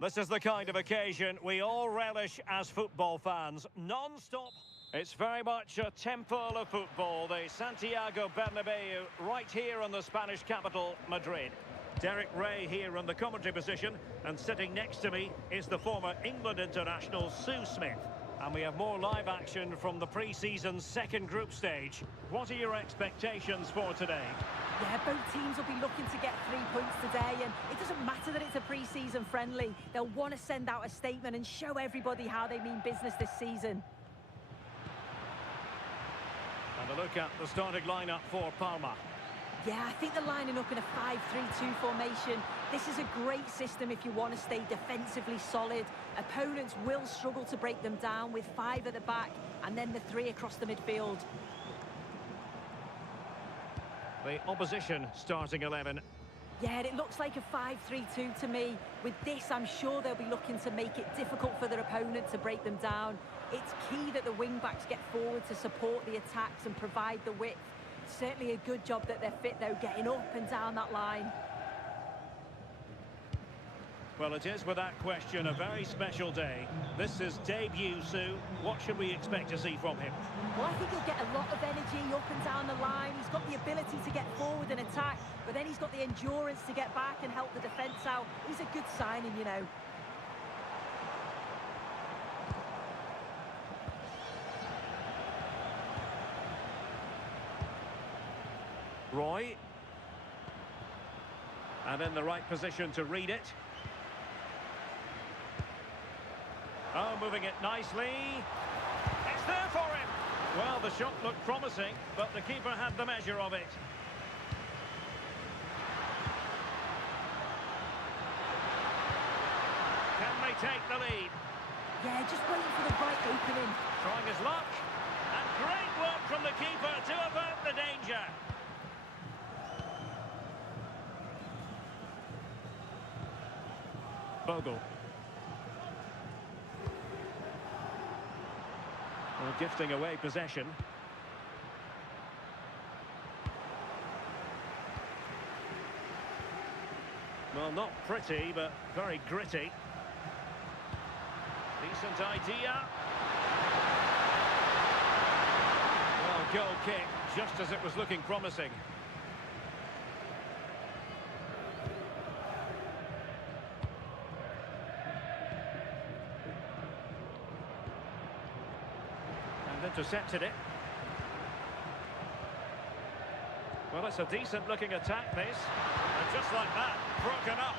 This is the kind of occasion we all relish as football fans. Non-stop. It's very much a temple of football, the Santiago Bernabeu, right here in the Spanish capital, Madrid. Derek Ray here in the commentary position, and sitting next to me is the former England international Sue Smith. And we have more live action from the pre-season second group stage. What are your expectations for today? Yeah, both teams will be looking to get 3 points today, and it doesn't matter that it's a pre-season friendly. They'll want to send out a statement and show everybody how they mean business this season. And a look at the starting lineup for Parma. Yeah, I think they're lining up in a 5-3-2 formation. This is a great system if you want to stay defensively solid. Opponents will struggle to break them down with 5 at the back and then the 3 across the midfield. The opposition starting 11. Yeah, it looks like a 5-3-2 to me. With this, I'm sure they'll be looking to make it difficult for their opponent to break them down. It's key that the wing-backs get forward to support the attacks and provide the width. Certainly a good job that they're fit, though, getting up and down that line. Well, it is, without question, a very special day. This is debut, Sue. What should we expect to see from him? Well, I think he'll get a lot of energy up and down the line. He's got the ability to get forward and attack, but then he's got the endurance to get back and help the defence out. He's a good signing, you know. Roy. And in the right position to read it. Oh, moving it nicely. It's there for him. Well, the shot looked promising, but the keeper had the measure of it. Can they take the lead? Yeah, just waiting for the right opening. Trying his luck. And great work from the keeper to avert the danger. Bogle. Well, gifting away possession. Well, not pretty, but very gritty. Decent idea. Well, goal kick, just as it was looking promising. Intercepted it. Well, it's a decent looking attack, this. And just like that, broken up.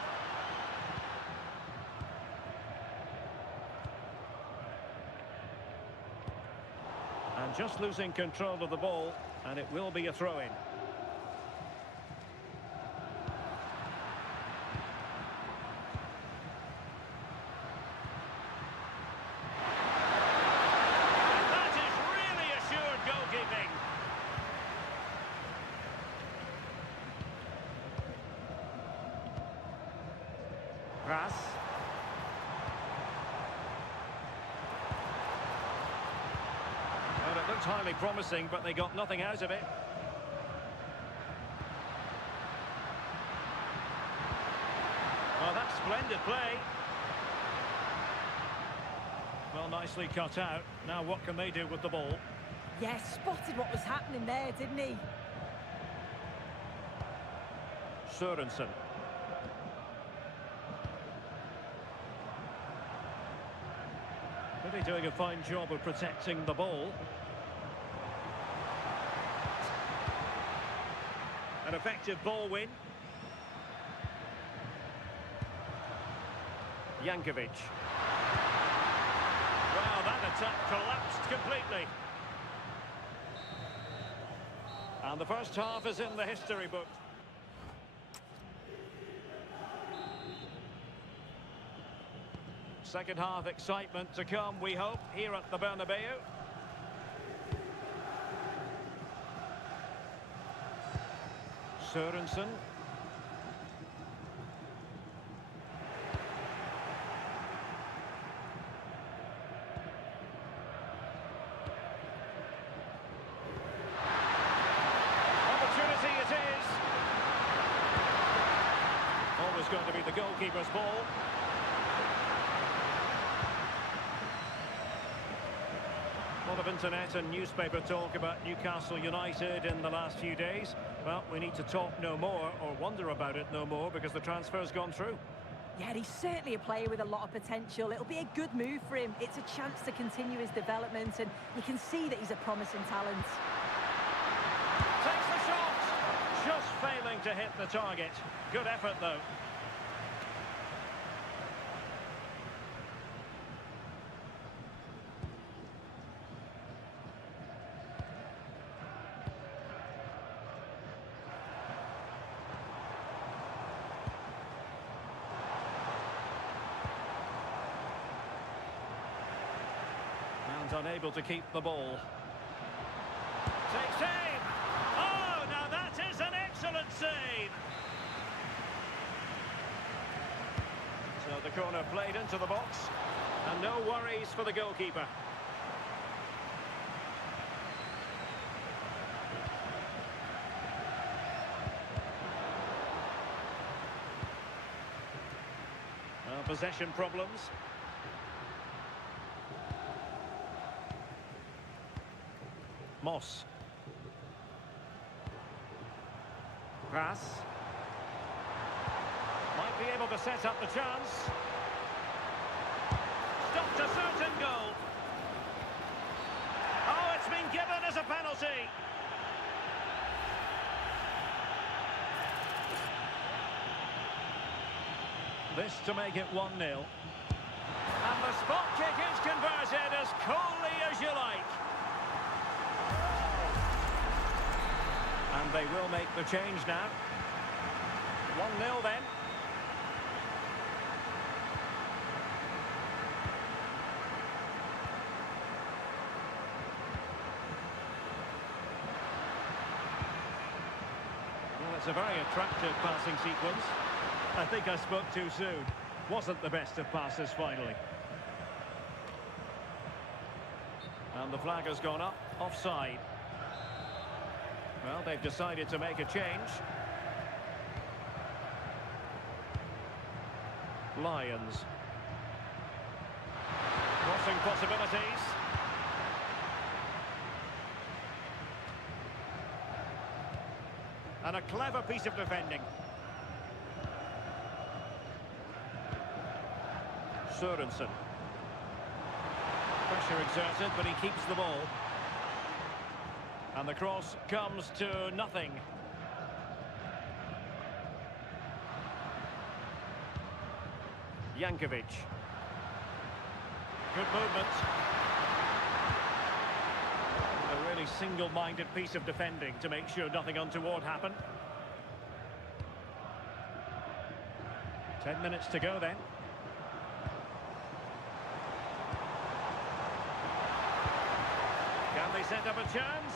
And just losing control of the ball, and it will be a throw-in. Grass. Well, it looked highly promising, but they got nothing out of it. Well, that's splendid play. Well, nicely cut out. Now what can they do with the ball? Yeah, spotted what was happening there, didn't he? Sørensen. Really doing a fine job of protecting the ball. An effective ball win. Jankovic. Wow, that attack collapsed completely. And the first half is in the history book. Second half excitement to come, we hope, here at the Bernabeu. Sørensen. Opportunity it is. Always going to be the goalkeeper's ball. A lot of internet and newspaper talk about Newcastle United in the last few days. Well, we need to talk no more, or wonder about it no more, because the transfer's gone through. Yeah, he's certainly a player with a lot of potential. It'll be a good move for him. It's a chance to continue his development, and you can see that he's a promising talent. Takes the shot! Just failing to hit the target. Good effort, though. And unable to keep the ball. Takes aim! Oh, now that is an excellent save! So the corner played into the box, and no worries for the goalkeeper. Possession problems. Moss. Pass. Might be able to set up the chance. Stopped a certain goal. Oh, it's been given as a penalty. This to make it 1-0. And the spot kick is converted as coolly as you like. And they will make the change now. 1-0 then. Well, it's a very attractive passing sequence. I think I spoke too soon. Wasn't the best of passes finally. And the flag has gone up, offside. Well, they've decided to make a change. Lions. Crossing possibilities. And a clever piece of defending. Sørensen. Pressure exerted, but he keeps the ball. And the cross comes to nothing. Jankovic. Good movement. A really single-minded piece of defending to make sure nothing untoward happened. 10 minutes to go then. Can they set up a chance?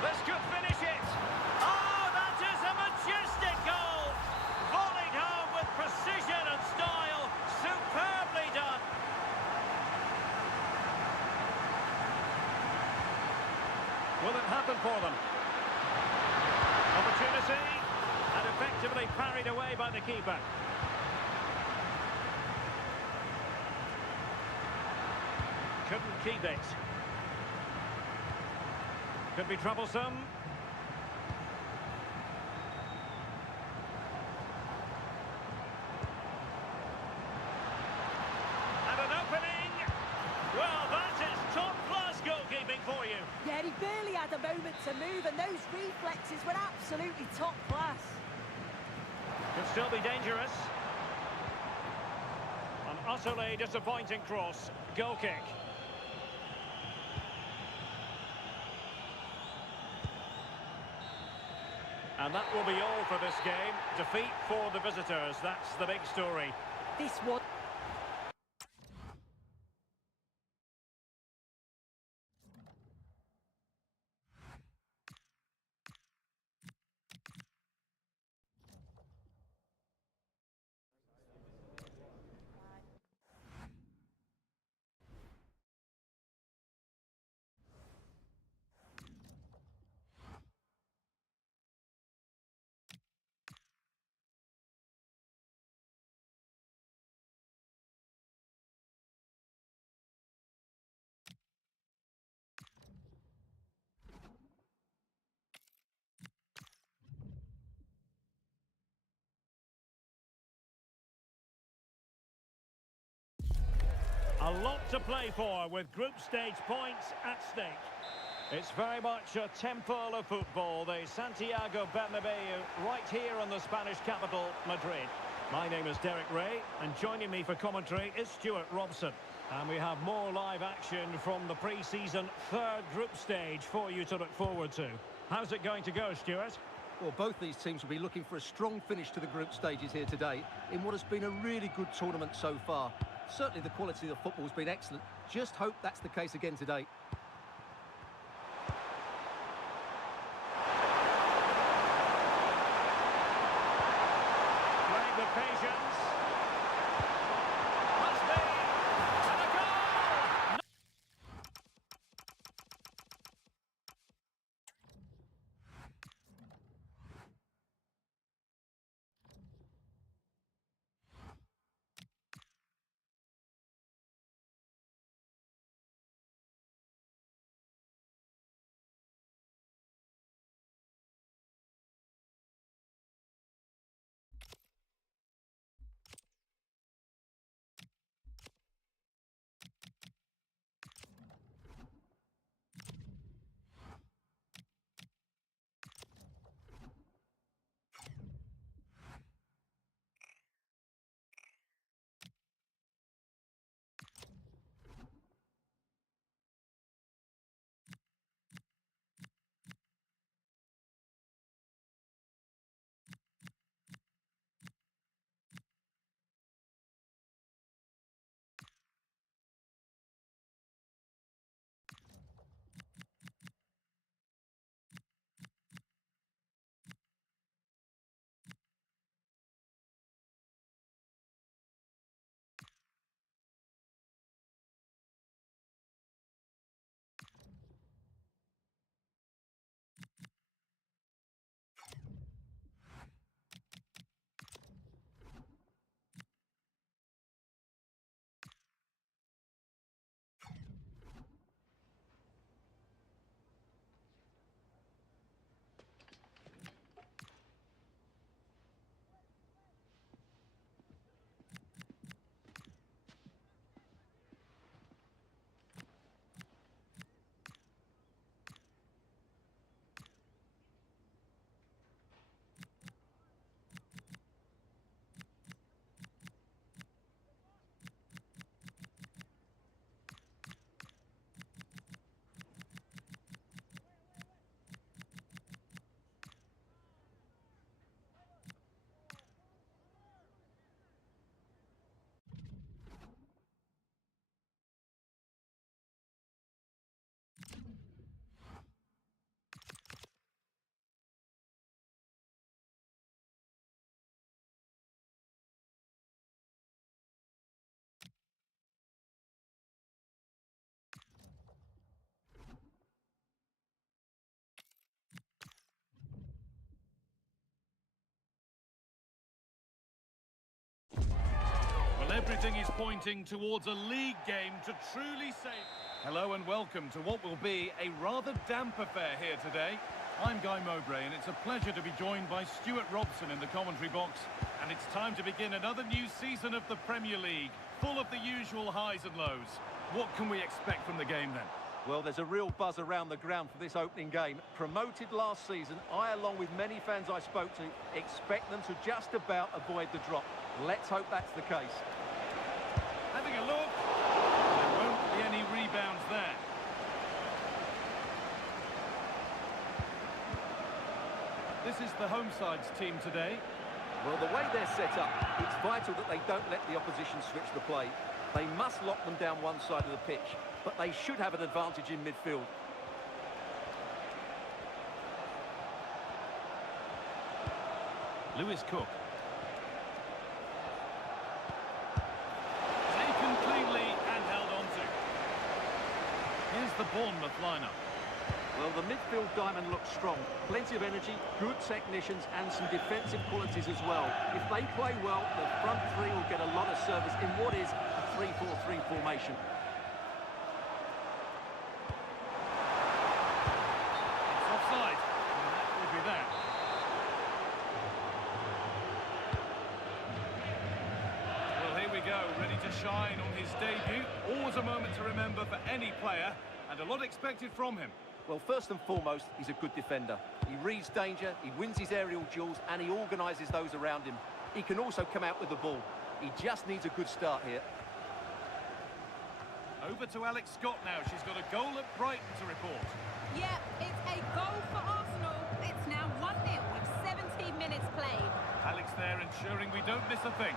This could finish it. Oh, that is a majestic goal. Volleyed home with precision and style. Superbly done. Will it happen for them? Opportunity. And effectively parried away by the keeper. Couldn't keep it. Could be troublesome. And an opening. Well, that is top-class goalkeeping for you. Yeah, he barely had a moment to move, and those reflexes were absolutely top class. Could still be dangerous. An utterly disappointing cross. Goal kick. And that will be all for this game. Defeat for the visitors. That's the big story. This was lot to play for with group stage points at stake. It's very much a temple of football, the Santiago Bernabeu, right here in the Spanish capital, Madrid. My name is Derek Ray, and joining me for commentary is Stuart Robson. And we have more live action from the pre-season third group stage for you to look forward to. How's it going to go, Stuart? Well, both these teams will be looking for a strong finish to the group stages here today in what has been a really good tournament so far. Certainly the quality of the football has been excellent. Just hope that's the case again today. Playing with patience. Must be. And a goal! Everything is pointing towards a league game to truly save. Hello and welcome to what will be a rather damp affair here today. I'm Guy Mowbray and it's a pleasure to be joined by Stuart Robson in the commentary box. And it's time to begin another new season of the Premier League, full of the usual highs and lows. What can we expect from the game then? Well, there's a real buzz around the ground for this opening game. Promoted last season, I, along with many fans I spoke to, expect them to just about avoid the drop. Let's hope that's the case. Having a look. There won't be any rebounds there. This is the home side's team today. Well, the way they're set up, it's vital that they don't let the opposition switch the play. They must lock them down one side of the pitch, but they should have an advantage in midfield. Lewis Cook. Taken cleanly and held on to. Here's the Bournemouth lineup. Well, the midfield diamond looks strong. Plenty of energy, good technicians and some defensive qualities as well. If they play well, the front three will get a lot of service in what is a 3-4-3 formation. It's offside. And that will be that. Well, here we go, ready to shine on his debut. Always a moment to remember for any player, and a lot expected from him. Well, first and foremost, he's a good defender. He reads danger, he wins his aerial duels, and he organises those around him. He can also come out with the ball. He just needs a good start here. Over to Alex Scott now. She's got a goal at Brighton to report. Yeah, it's a goal for Arsenal. It's now 1-0 with 17 minutes played. Alex there ensuring we don't miss a thing.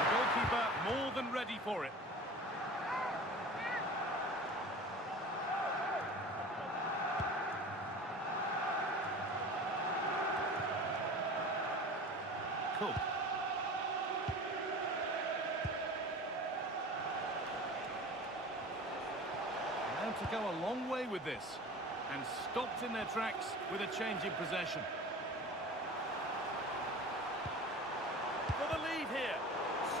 The goalkeeper more than ready for it. Cook. Now to go a long way with this, and stopped in their tracks with a change in possession. For the lead here,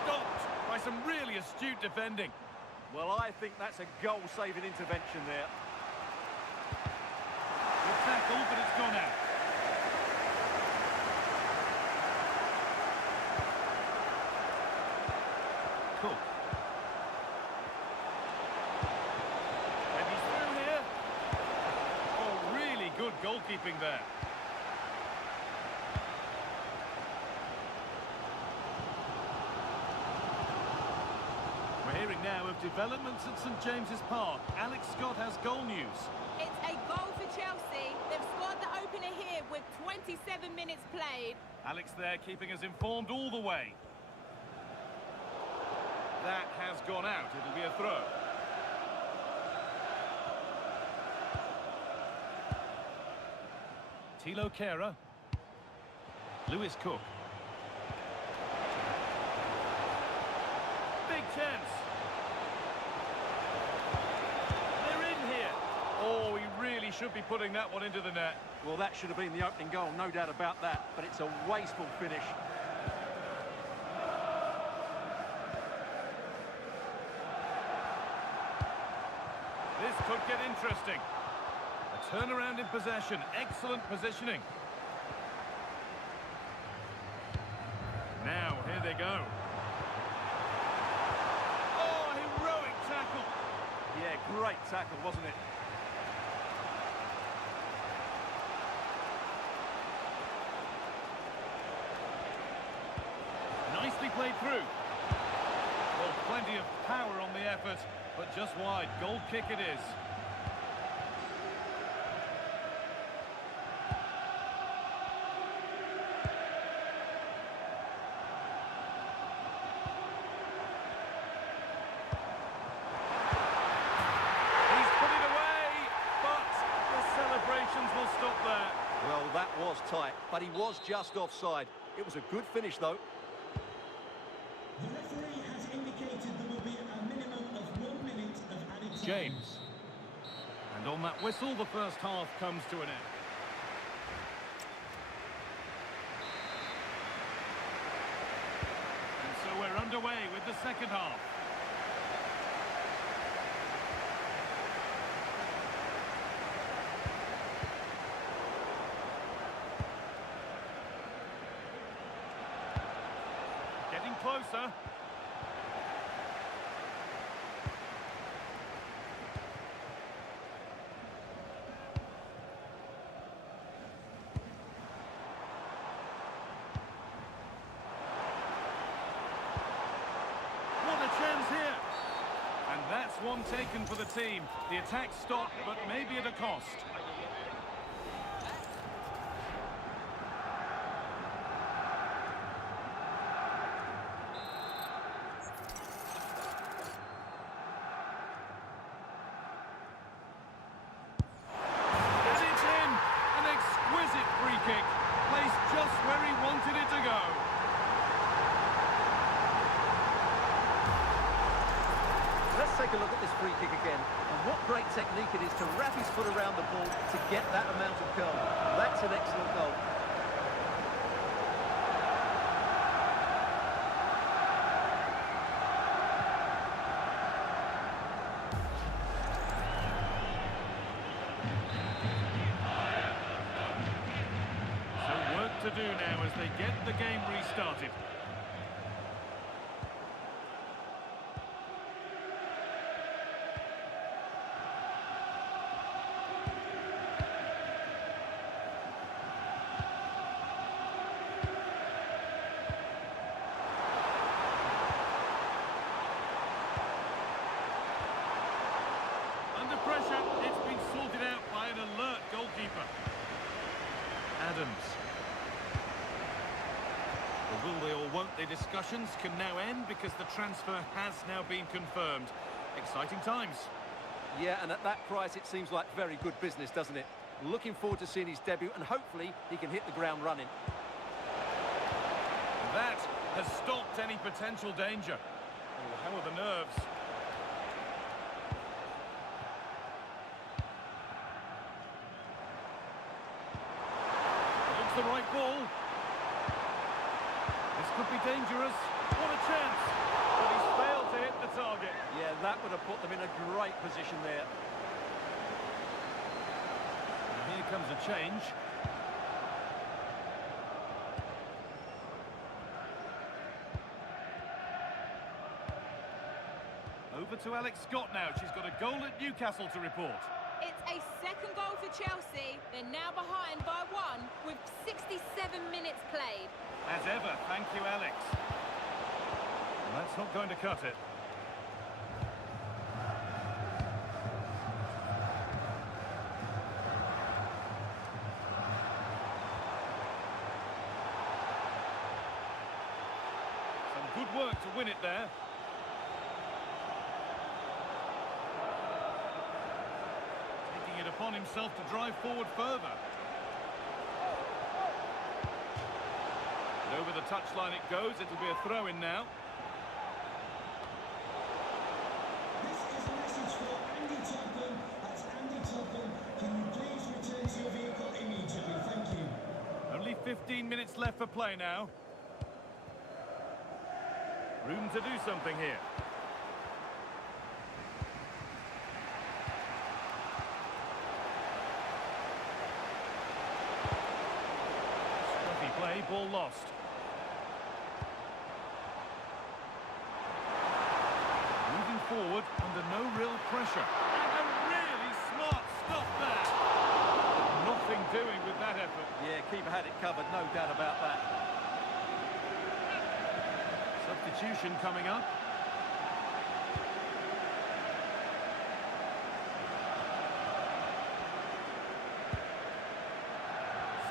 stopped by some really astute defending. Well, I think that's a goal-saving intervention there. Good tackle, but it's gone out. Cook. And he's through here. Oh, really good goalkeeping there. We're hearing now of developments at St James's Park. Alex Scott has goal news. It's a goal for Chelsea. They've scored the opener here with 27 minutes played. Alex there keeping us informed all the way. That has gone out. It'll be a throw. Thilo Kehrer. Lewis Cook. Big chance. They're in here. Oh, he really should be putting that one into the net. Well, that should have been the opening goal, no doubt about that. But it's a wasteful finish. This could get interesting. A turnaround in possession. Excellent positioning. Now, here they go. Oh, heroic tackle. Yeah, great tackle, wasn't it? Nicely played through. Well, plenty of power on the effort, but just wide. Goal kick it is. He's put it away, but the celebrations will stop there. Well, that was tight, but he was just offside. It was a good finish, though. The referee has indicated there will be a minimum of 1 minute of added time. James. And on that whistle, the first half comes to an end. And so we're underway with the second half. Getting closer. What a chance here. And that's one taken for the team. The attack stopped, but maybe at a cost. And it's in! An exquisite free kick, placed just where he wanted it to go. Let's take a look at this free kick again. And what great technique it is to wrap his foot around the ball to get that amount of curl. That's an excellent goal. So work to do now as they get the game restarted. The discussions can now end because the transfer has now been confirmed. Exciting times. Yeah, and at that price, it seems like very good business, doesn't it? Looking forward to seeing his debut, and hopefully he can hit the ground running. That has stopped any potential danger. Oh, how are the nerves? Looks the right ball. This could be dangerous. What a chance! But he's failed to hit the target. Yeah, that would have put them in a great position there. And here comes a change. Over to Alex Scott now. She's got a goal at Newcastle to report. It's a second goal for Chelsea. They're now behind by 1 with 67 minutes played. As ever, thank you, Alex. And that's not going to cut it. Some good work to win it there. Taking it upon himself to drive forward further. And over the touchline it goes. It'll be a throw-in now. This is a message for Andy Topham. That's Andy Topham. Can you please return to your vehicle immediately? Thank you. Only 15 minutes left for play now. Room to do something here. Scruffy play, ball lost. Moving forward under no real pressure. And a really smart stop there. Nothing doing with that effort. Yeah, keeper had it covered, no doubt about that. Substitution coming up.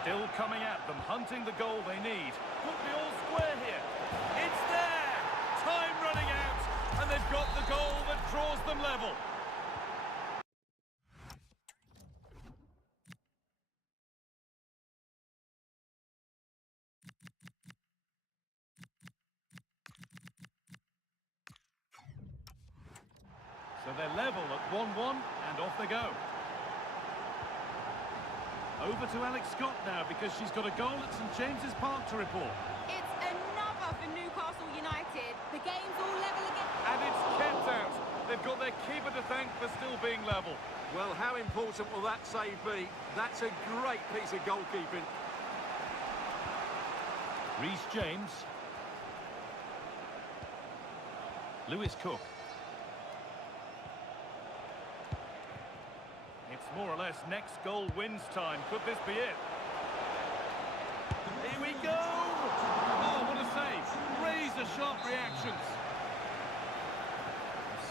Still coming at them, hunting the goal they need. Could be all square here. It's there! Time running out, and they've got the goal that draws them level. So they're level at 1-1, and off they go. Over to Alex Scott now, because she's got a goal at St James's Park to report. It's another for Newcastle United. The game's all level again. And it's kept out. They've got their keeper to thank for still being level. Well, how important will that save be? That's a great piece of goalkeeping. Reece James. Lewis Cook. It's more or less next goal wins time. Could this be it? Here we go! Oh, what a save! Razor-sharp reactions.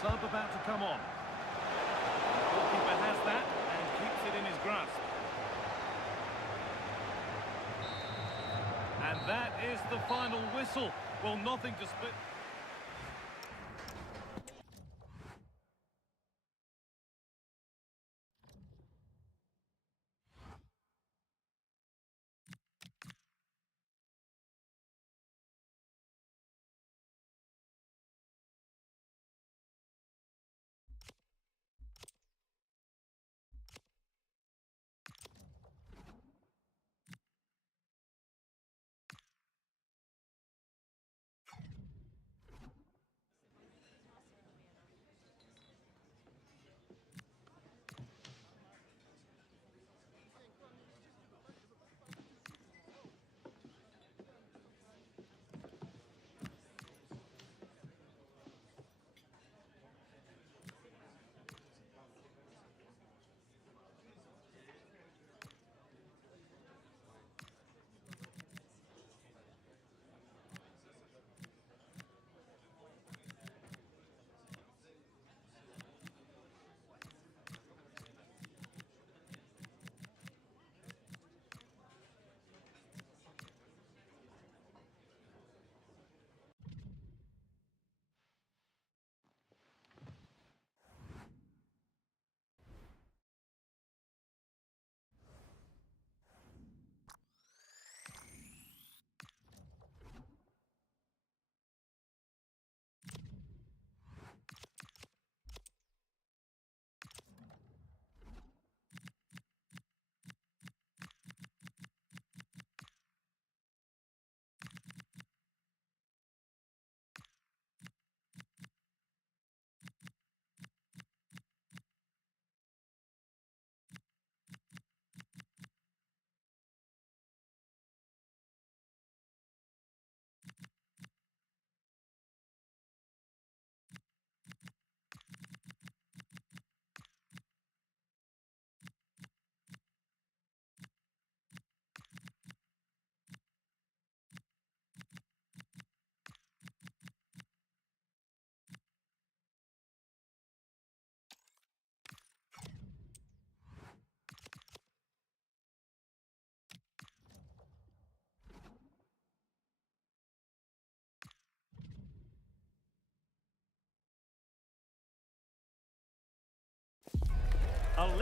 Sub about to come on. The goalkeeper has that and keeps it in his grasp. And that is the final whistle. Well, nothing to split.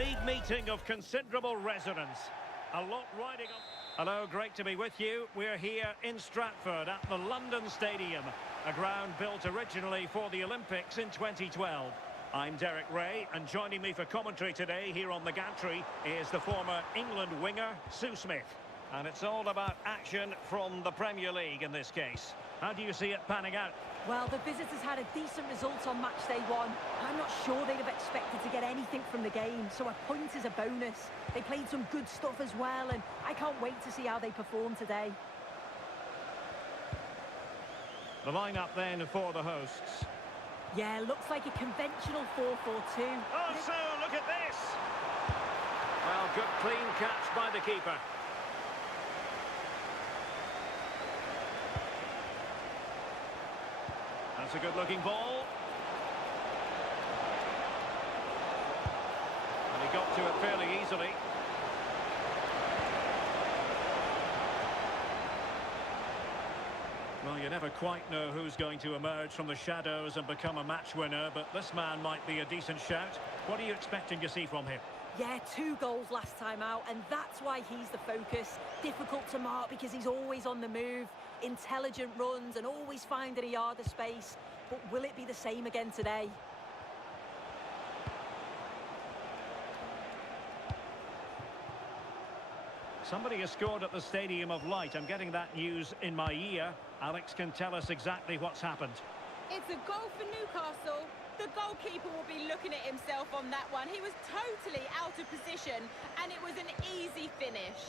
league meeting of considerable resonance. A lot riding on... Hello, great to be with you. We're here in Stratford at the London Stadium, a ground built originally for the Olympics in 2012. I'm Derek Ray, and joining me for commentary today here on the gantry is the former England winger, Sue Smith. And it's all about action from the Premier League in this case. How do you see it panning out? Well, the visitors had a decent result on match day one. I'm not sure they'd have expected to get anything from the game, so a point is a bonus. They played some good stuff as well, and I can't wait to see how they perform today. The lineup then for the hosts. Yeah, looks like a conventional 4-4-2. Oh, so look at this! Well, good clean catch by the keeper. That's a good-looking ball. And he got to it fairly easily. Well, you never quite know who's going to emerge from the shadows and become a match winner, but this man might be a decent shout. What are you expecting to see from him? Yeah, 2 goals last time out, and that's why he's the focus. Difficult to mark because he's always on the move, intelligent runs and always finding a yard of space. But will it be the same again today? Somebody has scored at the Stadium of Light. I'm getting that news in my ear. Alex can tell us exactly what's happened. It's a goal for Newcastle. The goalkeeper will be looking at himself on that one. He was totally out of position, and it was an easy finish.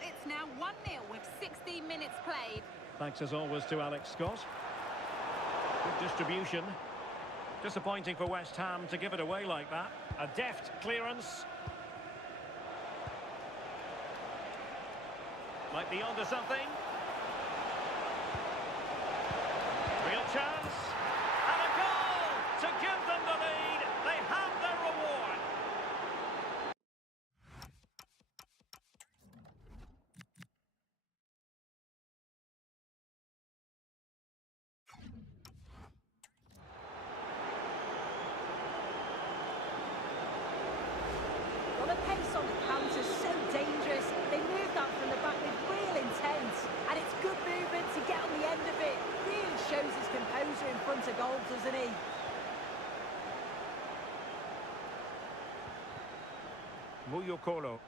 It's now 1-0 with 16 minutes played. Thanks as always to Alex Scott. Good distribution. Disappointing for West Ham to give it away like that. A deft clearance. Might be onto something. Real chance. And a goal to give them the lead. They have their reward. Well, the pace on the counter is so dangerous. They moved out from the back with real intent, and it's good movement to get on the end of it. Really shows his composure in front of goal, doesn't he? Muyokolo.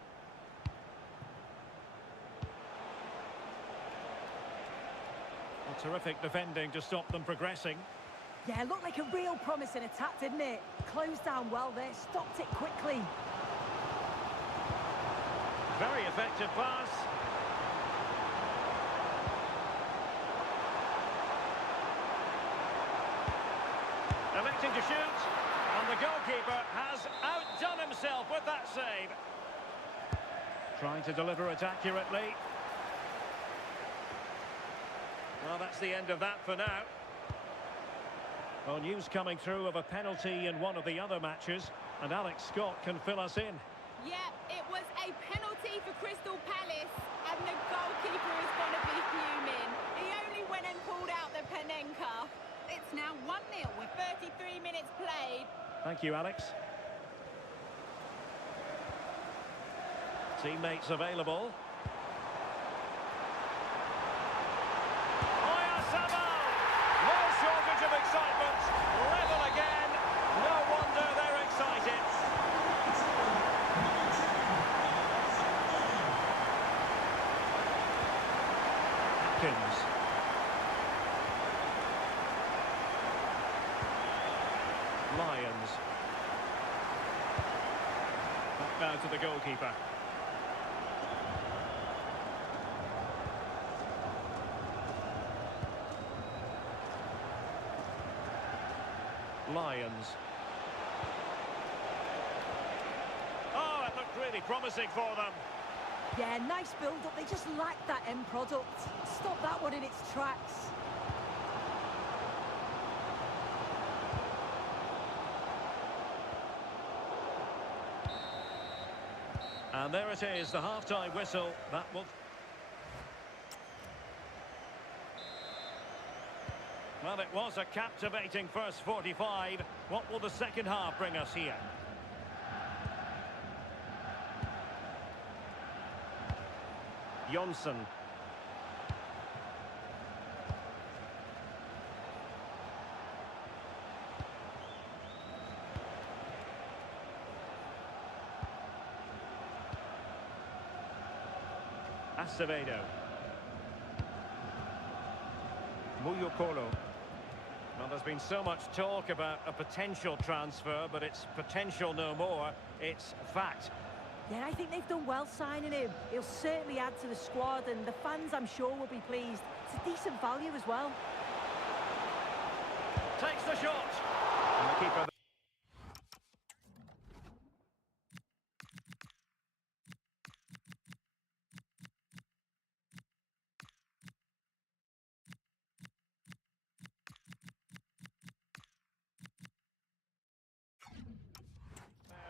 Terrific defending to stop them progressing. Yeah, looked like a real promising attack, didn't it? Closed down well there, stopped it quickly. Very effective pass. Electing to shoot. And the goalkeeper has outdone himself with that save. Trying to deliver it accurately. Well, that's the end of that for now. Well, news coming through of a penalty in one of the other matches, and Alex Scott can fill us in. Yeah, it was a penalty for Crystal Palace, and the goalkeeper is going to be fuming. He only went and pulled out the Panenka. It's now 1-0 with 33 minutes played. Thank you, Alex. Teammates available. Oyarzabal! No shortage of excitement. Level again. No wonder they're excited. Atkins. Lyons. Back now to the goalkeeper. Lyons. Oh, it looked really promising for them. Yeah, nice build-up. They just lacked that end product. Stop that one in its tracks. And there it is, the half-time whistle. That will... Well, it was a captivating first 45. What will the second half bring us here? Jonsson. Acevedo. Muyokolo. Well, there's been so much talk about a potential transfer, but it's potential no more. It's fact. Yeah, I think they've done well signing him. He'll certainly add to the squad, and the fans, I'm sure, will be pleased. It's a decent value as well. Takes the shot. And the keeper...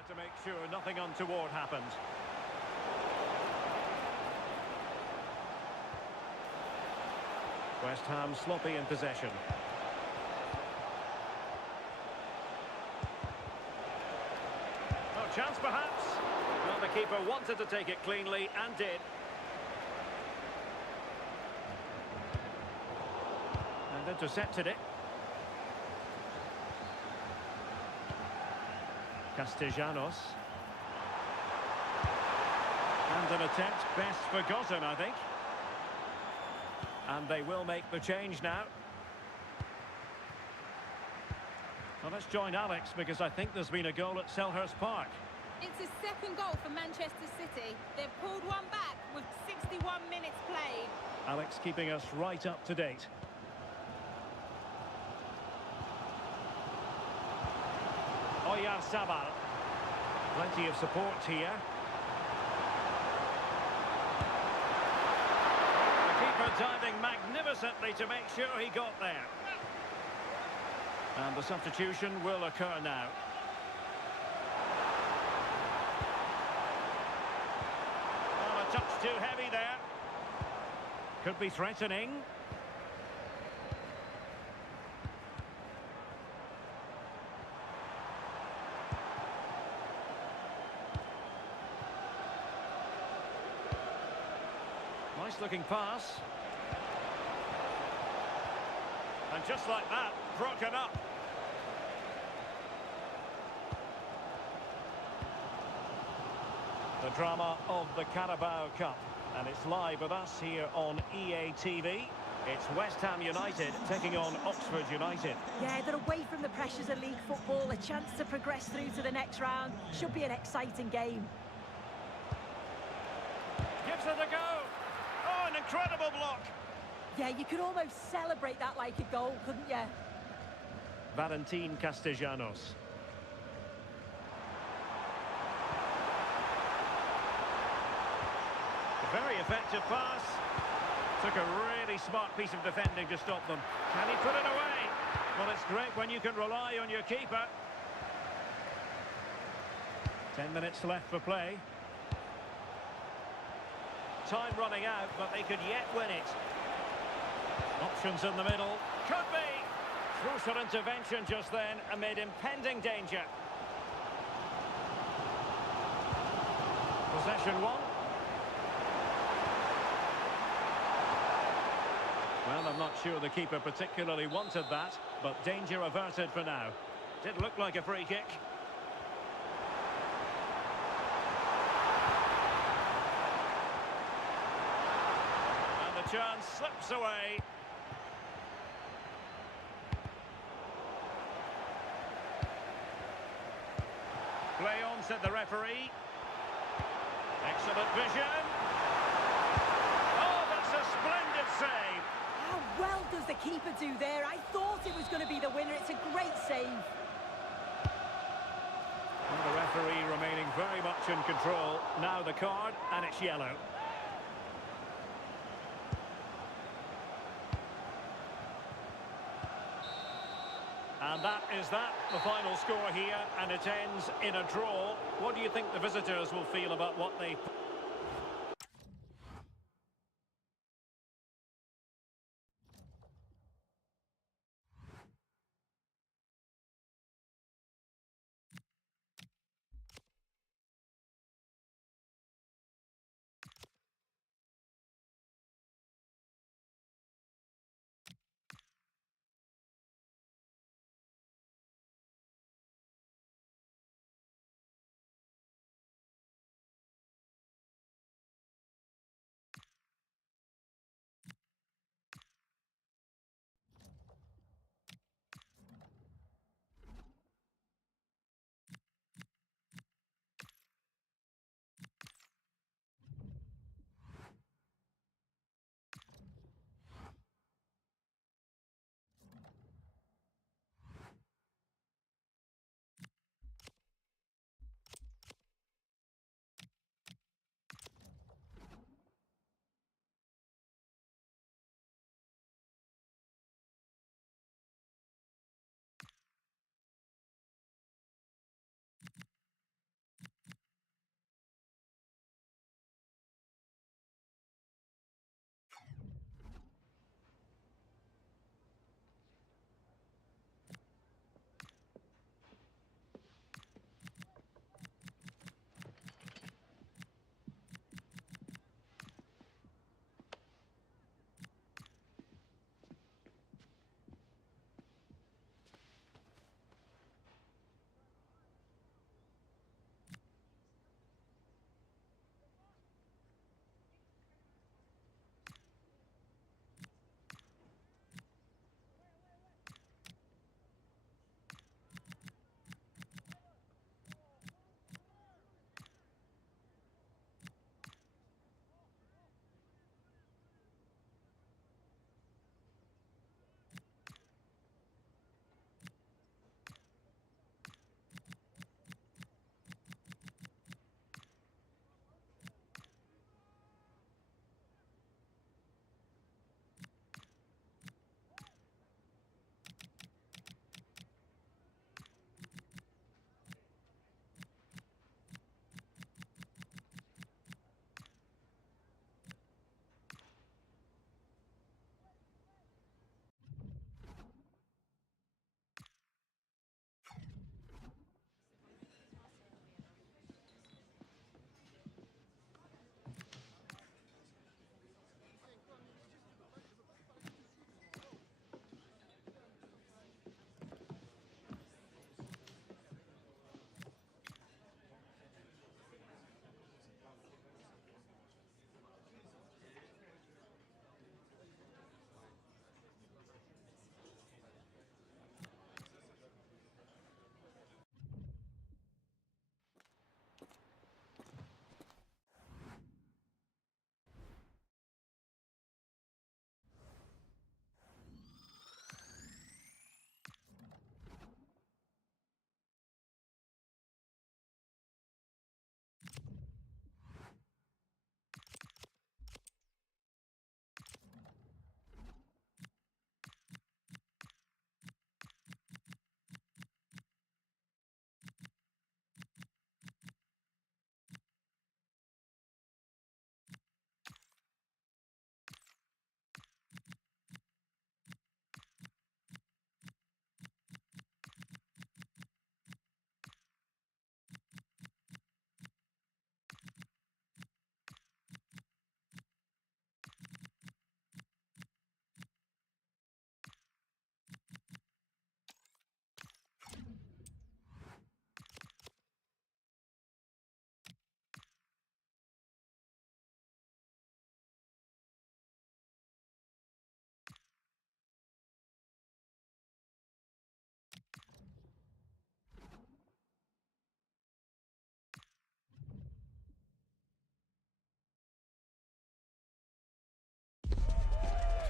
to make sure nothing untoward happened. West Ham sloppy in possession. No chance perhaps. Well, the keeper wanted to take it cleanly and did. And intercepted it. Castellanos. And an attempt best forgotten, I think. And they will make the change now. Well, let's join Alex, because I think there's been a goal at Selhurst Park. It's a second goal for Manchester City. They've pulled one back with 61 minutes played. Alex keeping us right up to date. Oyarzabal. Plenty of support here. The keeper diving magnificently to make sure he got there. And the substitution will occur now. Well, a touch too heavy there. Could be threatening. Nice looking pass. And just like that, broken up. The drama of the Carabao Cup. And it's live with us here on EA TV. It's West Ham United taking on Oxford United. Yeah, they're away from the pressures of league football. A chance to progress through to the next round. Should be an exciting game. Gives it a go. Oh, an incredible block. Yeah, you could almost celebrate that like a goal, couldn't you? Valentin Castellanos. Very effective pass. Took a really smart piece of defending to stop them. Can he put it away? Well, it's great when you can rely on your keeper. 10 minutes left for play. Time running out, but they could yet win it. Options in the middle. Could be. Crucial intervention just then amid impending danger. Possession one. Well, I'm not sure the keeper particularly wanted that, but danger averted for now. Did look like a free kick. And the chance slips away. Play on, said the referee. Excellent vision. Oh, that's a splendid save. How well does the keeper do there? I thought it was going to be the winner. It's a great save. And the referee remaining very much in control. Now the card, and it's yellow. And that is that, the final score here, and it ends in a draw. What do you think the visitors will feel about what they...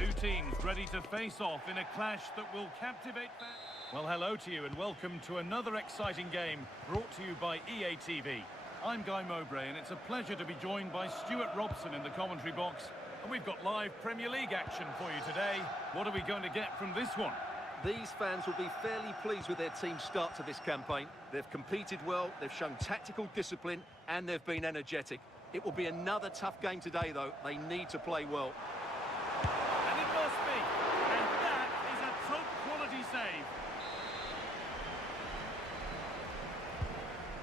Two teams ready to face off in a clash that will captivate fans. Well, hello to you and welcome to another exciting game brought to you by EA TV. I'm Guy Mowbray and it's a pleasure to be joined by Stuart Robson in the commentary box. And we've got live Premier League action for you today. What are we going to get from this one? These fans will be fairly pleased with their team's start to this campaign. They've competed well, they've shown tactical discipline, and they've been energetic. It will be another tough game today, though. They need to play well. And it must be. And that is a top-quality save.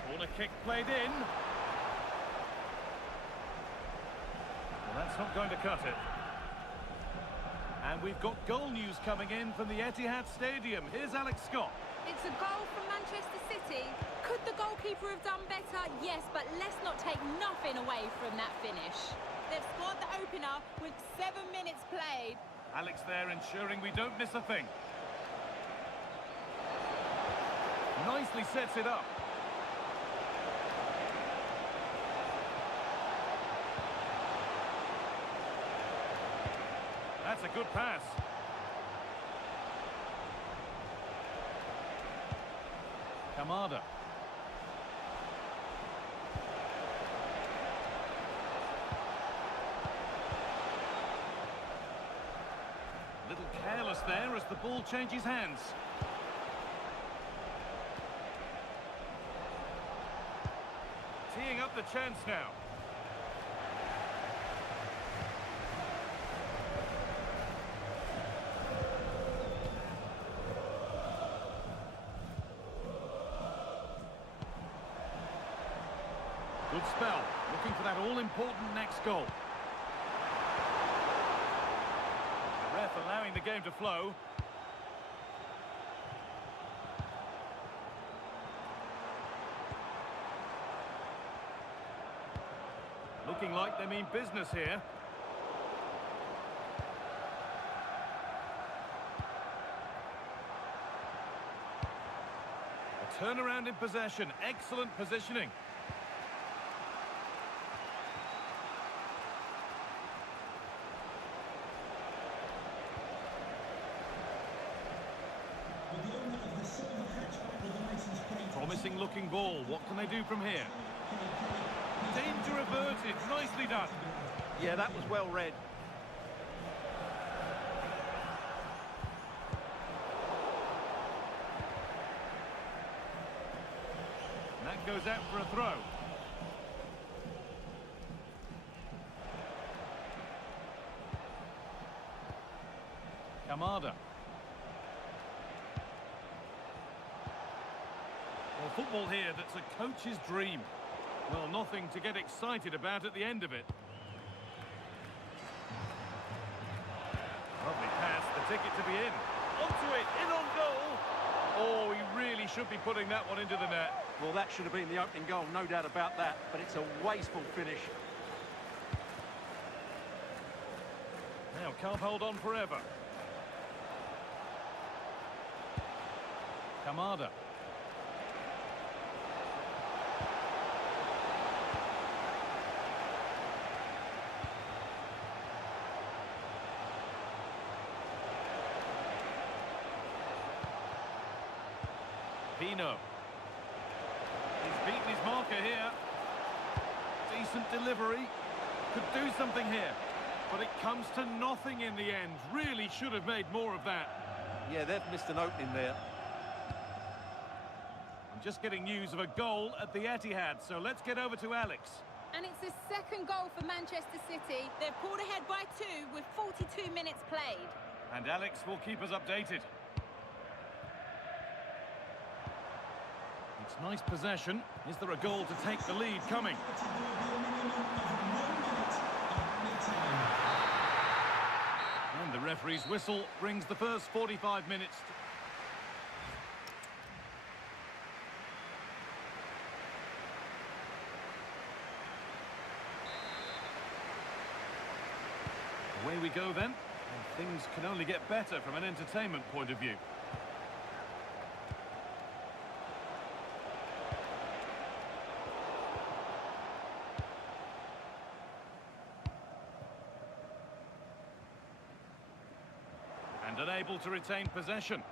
Corner kick played in. Well, that's not going to cut it. And we've got goal news coming in from the Etihad Stadium. Here's Alex Scott. It's a goal from Manchester City. Could the goalkeeper have done better? Yes, but let's not take nothing away from that finish. They've scored the opener with 7 minutes played. Alex there ensuring we don't miss a thing. Nicely sets it up. That's a good pass. Kamada. A little careless there as the ball changes hands. Teeing up the chance now. Good spell, looking for that all-important next goal. The ref allowing the game to flow. Looking like they mean business here. A turnaround in possession, excellent positioning. Promising looking ball. What can they do from here? Danger averted. Nicely done. Yeah, that was well read. And that goes out for a throw. Kamada. Well, football here that's a coach's dream. Well, nothing to get excited about at the end of it. Lovely pass, the ticket to be in. Onto it, in on goal. Oh, he really should be putting that one into the net. Well, that should have been the opening goal, no doubt about that, but it's a wasteful finish. Now, can't hold on forever. Kamada. Pino. He's beaten his marker here. Decent delivery. Could do something here. But it comes to nothing in the end. Really should have made more of that. Yeah, they've missed an opening there. I'm just getting news of a goal at the Etihad, so let's get over to Alex. And it's the second goal for Manchester City. They've pulled ahead by 2 with 42 minutes played. And Alex will keep us updated. It's nice possession. Is there a goal to take the lead coming? And the referee's whistle brings the first 45 minutes. Away we go then. And things can only get better from an entertainment point of view. and unable to retain possession.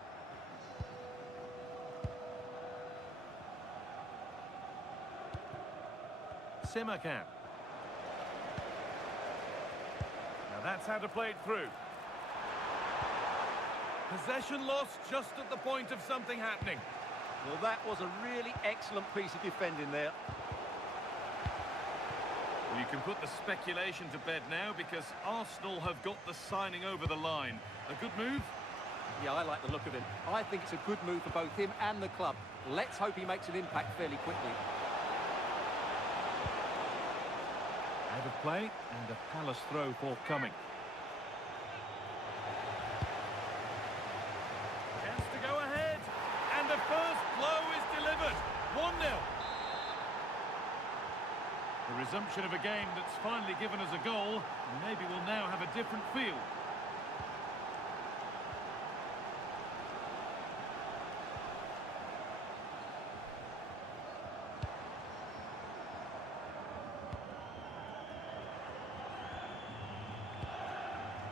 Simakan. Now that's how to play it through. Possession lost just at the point of something happening. Well, that was a really excellent piece of defending there. Well, you can put the speculation to bed now because Arsenal have got the signing over the line. A good move? Yeah, I like the look of him. I think it's a good move for both him and the club. Let's hope he makes an impact fairly quickly. Out of play and a Palace throw forthcoming. Chance to go ahead, and the first blow is delivered. 1-0. The resumption of a game that's finally given us a goal, and maybe we'll now have a different feel.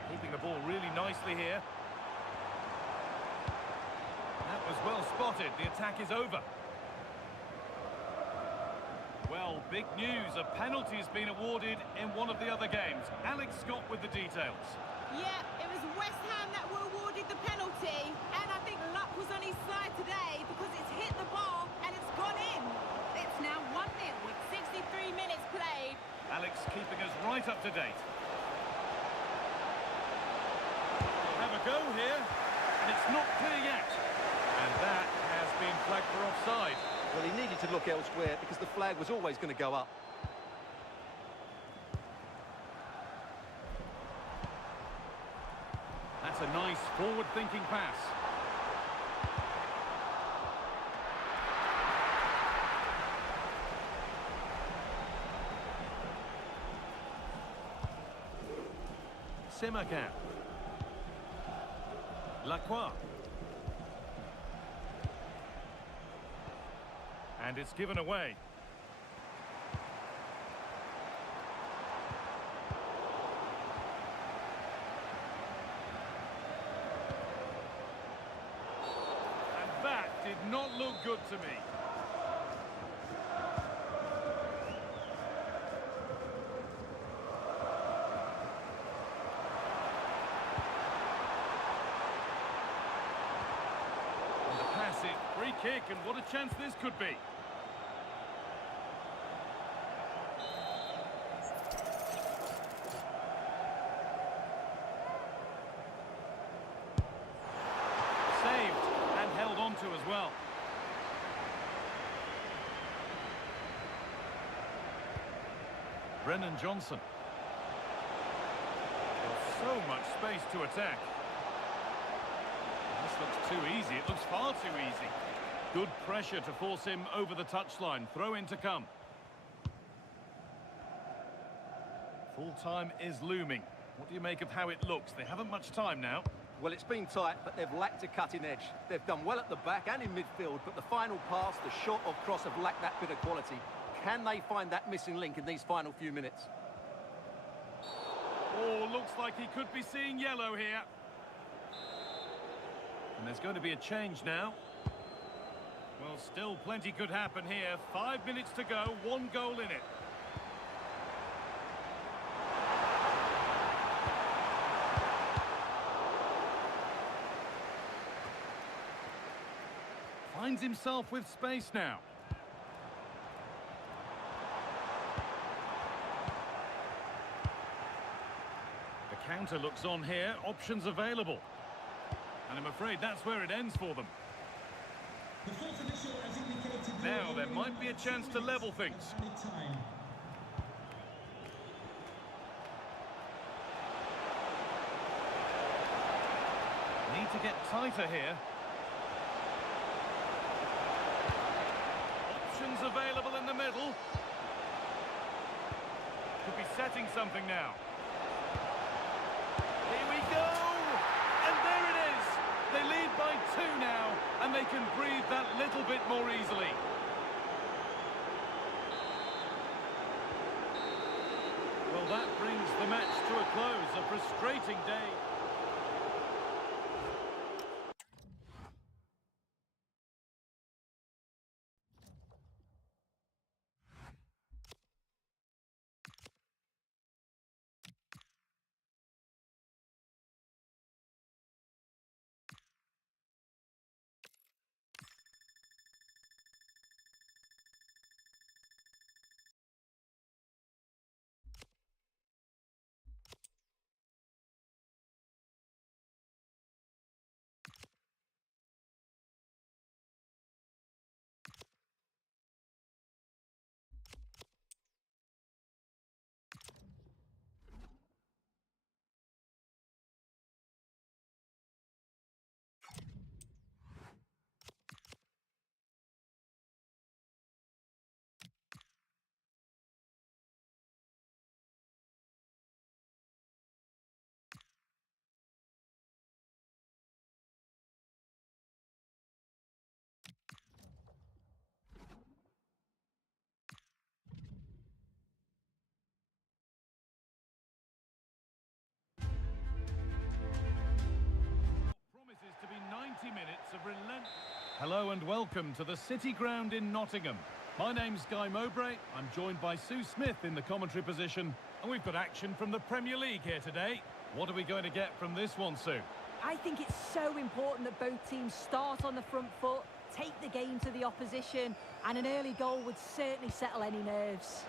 Keeping the ball really nicely here. That was well spotted. The attack is over. Well, big news. A penalty has been awarded in one of the other games. Alex Scott with the details. Yeah, it was West Ham that were awarded the penalty, and I think luck was on his side today because it's hit the bar and it's gone in. It's now 1-0 with 63 minutes played. Alex keeping us right up to date. Have a go here, and it's not clear yet. And that has been flagged for offside. Well, he needed to look elsewhere because the flag was always going to go up. That's a nice forward-thinking pass. Simakan. Lacroix. And it's given away. And that did not look good to me. And the pass it, free kick, and what a chance this could be. As well. Brennan Johnson. There's so much space to attack. This looks too easy. It looks far too easy. Good pressure to force him over the touchline. Throw in to come. Full time is looming. What do you make of how it looks? They haven't much time now. Well, it's been tight, but they've lacked a cutting edge. They've done well at the back and in midfield, but the final pass, the shot or cross have lacked that bit of quality. Can they find that missing link in these final few minutes? Oh, looks like he could be seeing yellow here. And there's going to be a change now. Well, still plenty could happen here. 5 minutes to go, 1 goal in it. Finds himself with space now. The counter looks on here, options available. And I'm afraid that's where it ends for them. The fourth official has indicated Now there might be a chance to level things. time. Need to get tighter here. Options available in the middle. Could be setting something now. Here we go! And there it is! They lead by 2 now, and they can breathe that little bit more easily. Well, that brings the match to a close. A frustrating day. Hello and welcome to the City Ground in Nottingham. My name's Guy Mowbray. I'm joined by Sue Smith in the commentary position. And we've got action from the Premier League here today. What are we going to get from this one, Sue? I think it's so important that both teams start on the front foot, take the game to the opposition, and an early goal would certainly settle any nerves.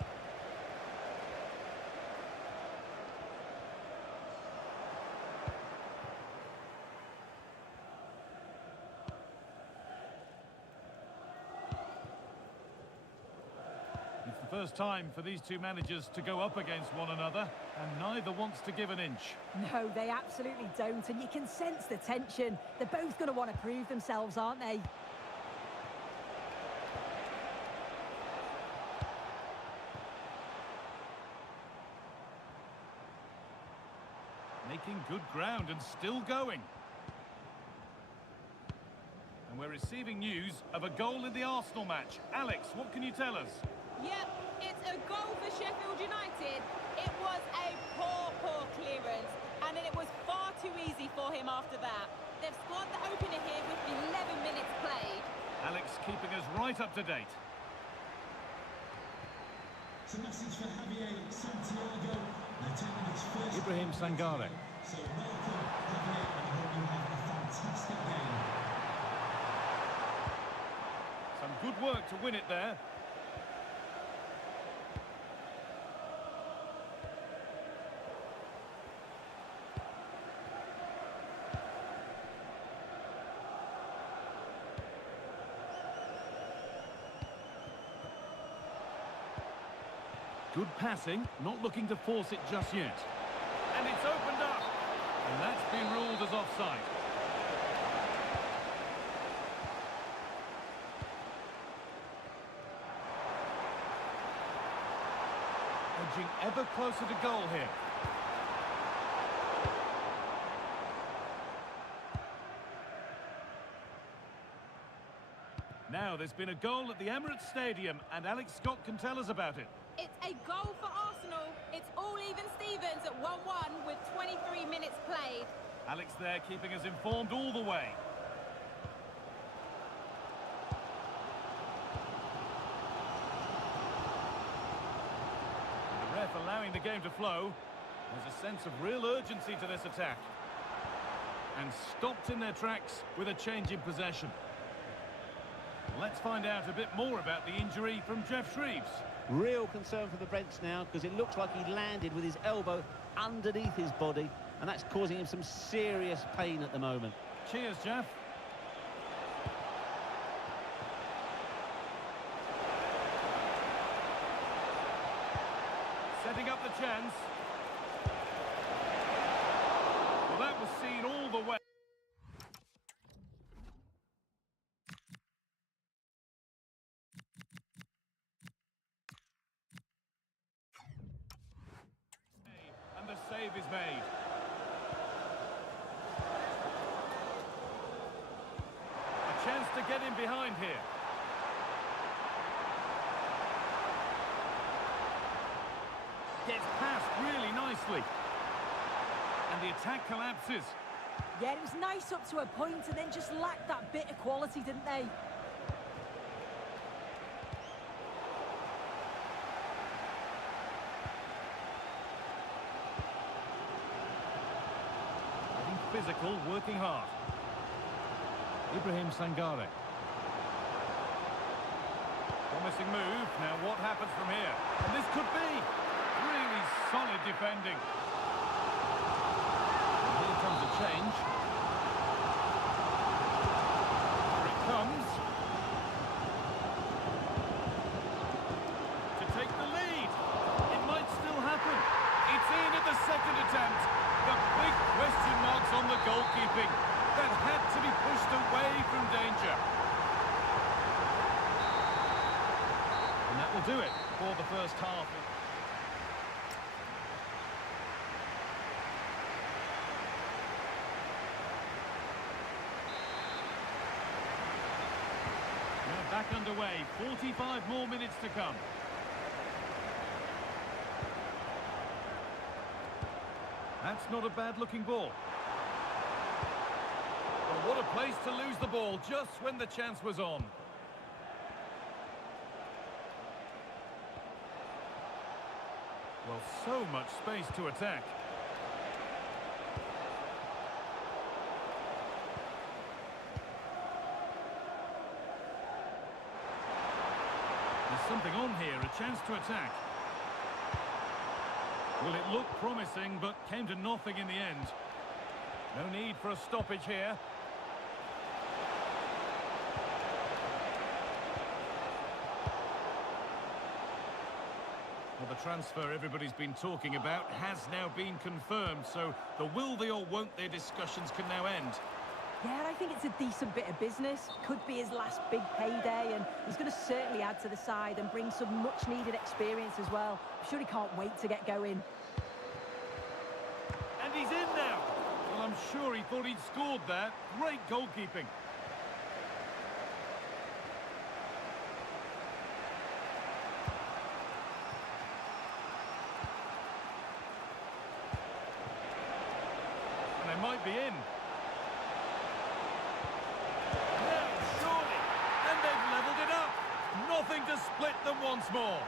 It's the first time for these two managers to go up against one another, and neither wants to give an inch. No, they absolutely don't, and you can sense the tension. They're both going to want to prove themselves, aren't they? Making good ground and still going. And we're receiving news of a goal in the Arsenal match. Alex, what can you tell us? Yep, it's a goal for Sheffield United. It was a poor clearance, and it was far too easy for him after that. They've scored the opener here with 11 minutes played. Alex keeping us right up to date. It's a message for Javier Santiago, attending his first... Ibrahim Sangare. So welcome, Javier, and I hope you have a fantastic game. Some good work to win it there. Good passing, not looking to force it just yet. And it's opened up. And that's been ruled as offside. Edging ever closer to goal here. Now there's been a goal at the Emirates Stadium, and Alex Scott can tell us about it. It's a goal for Arsenal. It's all even Stevens at 1-1 with 23 minutes played. Alex there keeping us informed all the way. The ref allowing the game to flow. There's a sense of real urgency to this attack. And stopped in their tracks with a change in possession. Let's find out a bit more about the injury from Jeff Shreves. Real concern for the Reds now, because it looks like he landed with his elbow underneath his body, and that's causing him some serious pain at the moment. Cheers, Jeff. Setting up the chance. Well, that was seen all the way. And the save is made. A chance to get in behind here. Gets past really nicely. And the attack collapses. Yeah, it was nice up to a point and then just lacked that bit of quality, didn't they? Getting physical, working hard. Ibrahim Sangare. Promising move. Now what happens from here? And this could be really solid defending. And here comes a change. Here it comes. To take the lead. It might still happen. It's in at the second attempt. The big question marks on the goalkeeping. That had to be pushed away from danger. And that will do it for the first half. We're back underway. 45 more minutes to come. That's not a bad-looking ball. Well, What a place to lose the ball just when the chance was on. Well, so much space to attack. There's something on here, a chance to attack. Well, it looked promising, but came to nothing in the end. No need for a stoppage here. Well, the transfer everybody's been talking about has now been confirmed, so the will they or won't they discussions can now end. Yeah, I think it's a decent bit of business. Could be his last big payday, and he's going to certainly add to the side and bring some much-needed experience as well. I'm sure he can't wait to get going. And he's in now. Well, I'm sure he thought he'd scored there. Great goalkeeping. And they might be in. Now, surely. And they've levelled it up. Nothing to split them once more.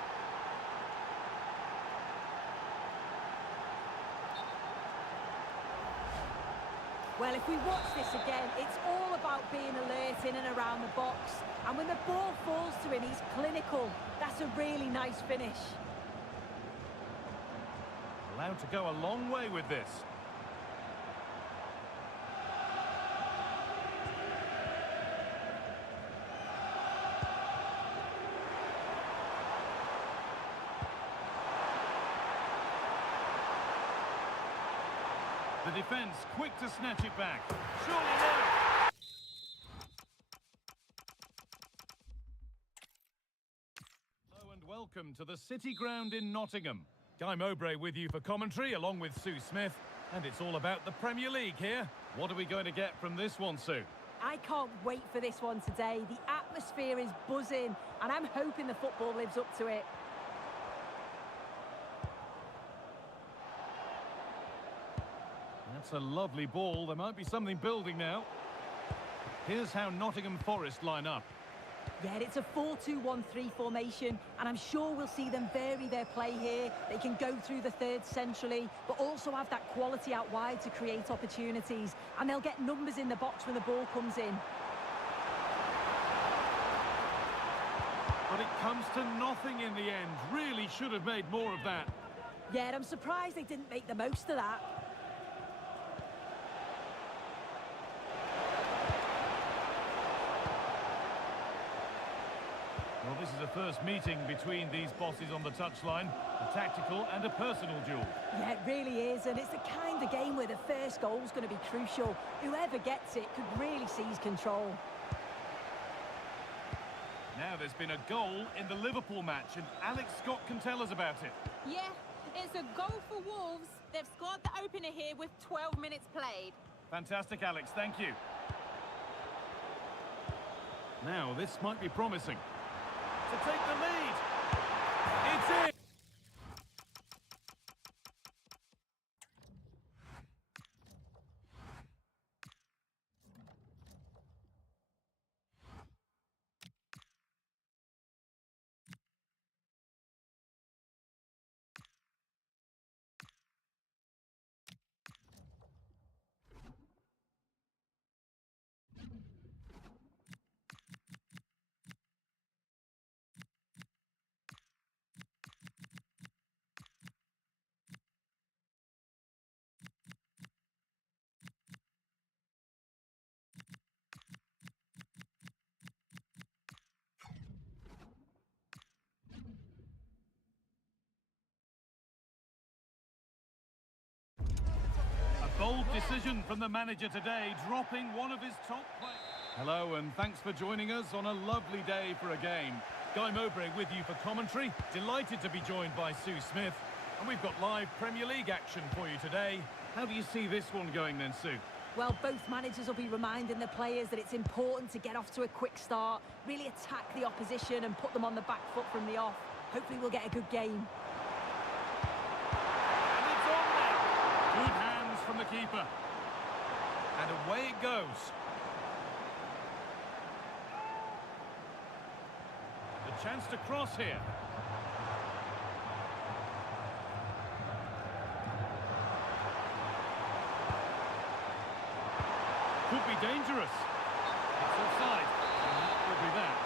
Well, if we watch this again, it's all about being alert in and around the box. And when the ball falls to him, he's clinical. That's a really nice finish. Allowed to go a long way with this. The defence quick to snatch it back. Surely no! Hello and welcome to the City Ground in Nottingham. Guy Mowbray with you for commentary along with Sue Smith. And it's all about the Premier League here. What are we going to get from this one, Sue? I can't wait for this one today. The atmosphere is buzzing, and I'm hoping the football lives up to it. That's a lovely ball. There might be something building now. Here's how Nottingham Forest line up. Yeah, it's a 4-2-1-3 formation, and I'm sure we'll see them vary their play here. They can go through the third centrally, but also have that quality out wide to create opportunities, and they'll get numbers in the box when the ball comes in. But it comes to nothing in the end. Really should have made more of that. Yeah, I'm surprised they didn't make the most of that. Well, this is a first meeting between these bosses on the touchline, a tactical and a personal duel. Yeah, it really is, and it's the kind of game where the first goal is going to be crucial. Whoever gets it could really seize control. Now there's been a goal in the Liverpool match, and Alex Scott can tell us about it. Yeah, it's a goal for Wolves. They've scored the opener here with 12 minutes played. Fantastic, Alex, thank you. Now, this might be promising. To take the lead. It's in. Bold decision from the manager today, dropping one of his top players. Hello and thanks for joining us on a lovely day for a game. Guy Mowbray with you for commentary. Delighted to be joined by Sue Smith. And we've got live Premier League action for you today. How do you see this one going then, Sue? Well, both managers will be reminding the players that it's important to get off to a quick start, really attack the opposition and put them on the back foot from the off. Hopefully we'll get a good game. And it's on there. Good hands from the keeper. And away it goes. Chance to cross here. Could be dangerous. It's offside, and that could be that.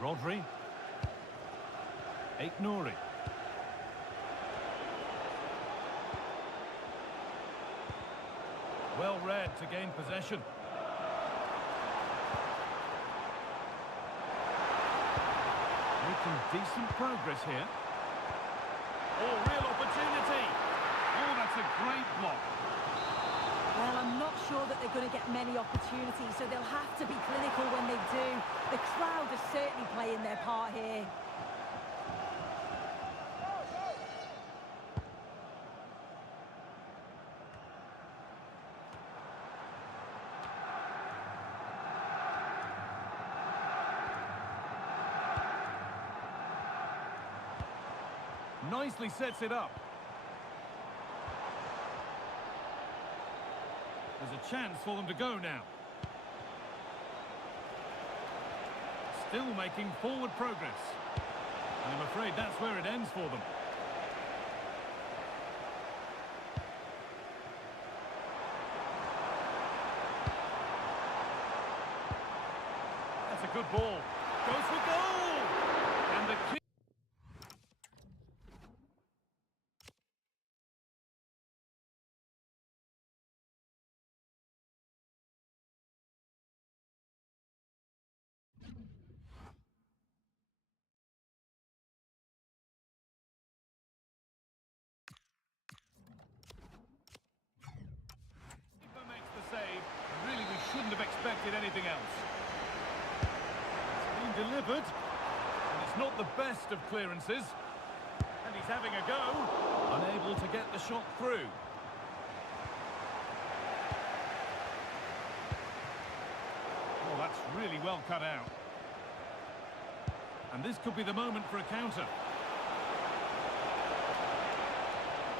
Rodri. Aït-Nouri. Well read to gain possession. Making decent progress here. Oh, real opportunity. Oh, that's a great block. Well, I'm not sure that they're going to get many opportunities, so they'll have to be clinical when they do. The crowd are certainly playing their part here. Nicely sets it up. There's a chance for them to go now. Still making forward progress. And I'm afraid that's where it ends for them. That's a good ball. Goes for goal! And the kick. Makes the save. Really, we shouldn't have expected anything else. It's been delivered, and it's not the best of clearances. And he's having a go, unable to get the shot through. Oh, that's really well cut out. And this could be the moment for a counter.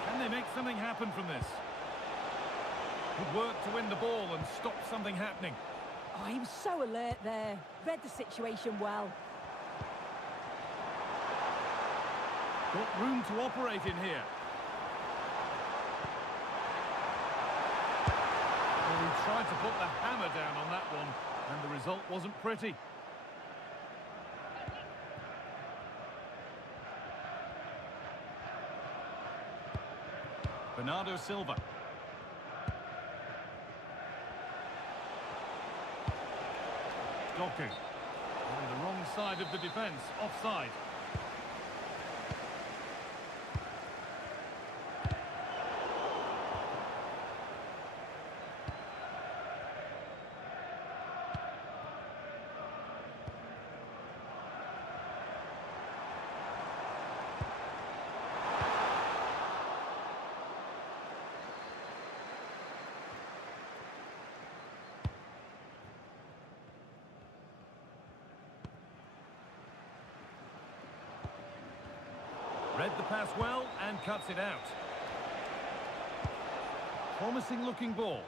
Can they make something happen from this? Good work to win the ball and stop something happening. Oh, he was so alert there. Read the situation well. Got room to operate in here. Well, he tried to put the hammer down on that one, and the result wasn't pretty. Bernardo Silva. Doku. On the wrong side of the defence, offside. Read the pass well and cuts it out. Promising looking ball.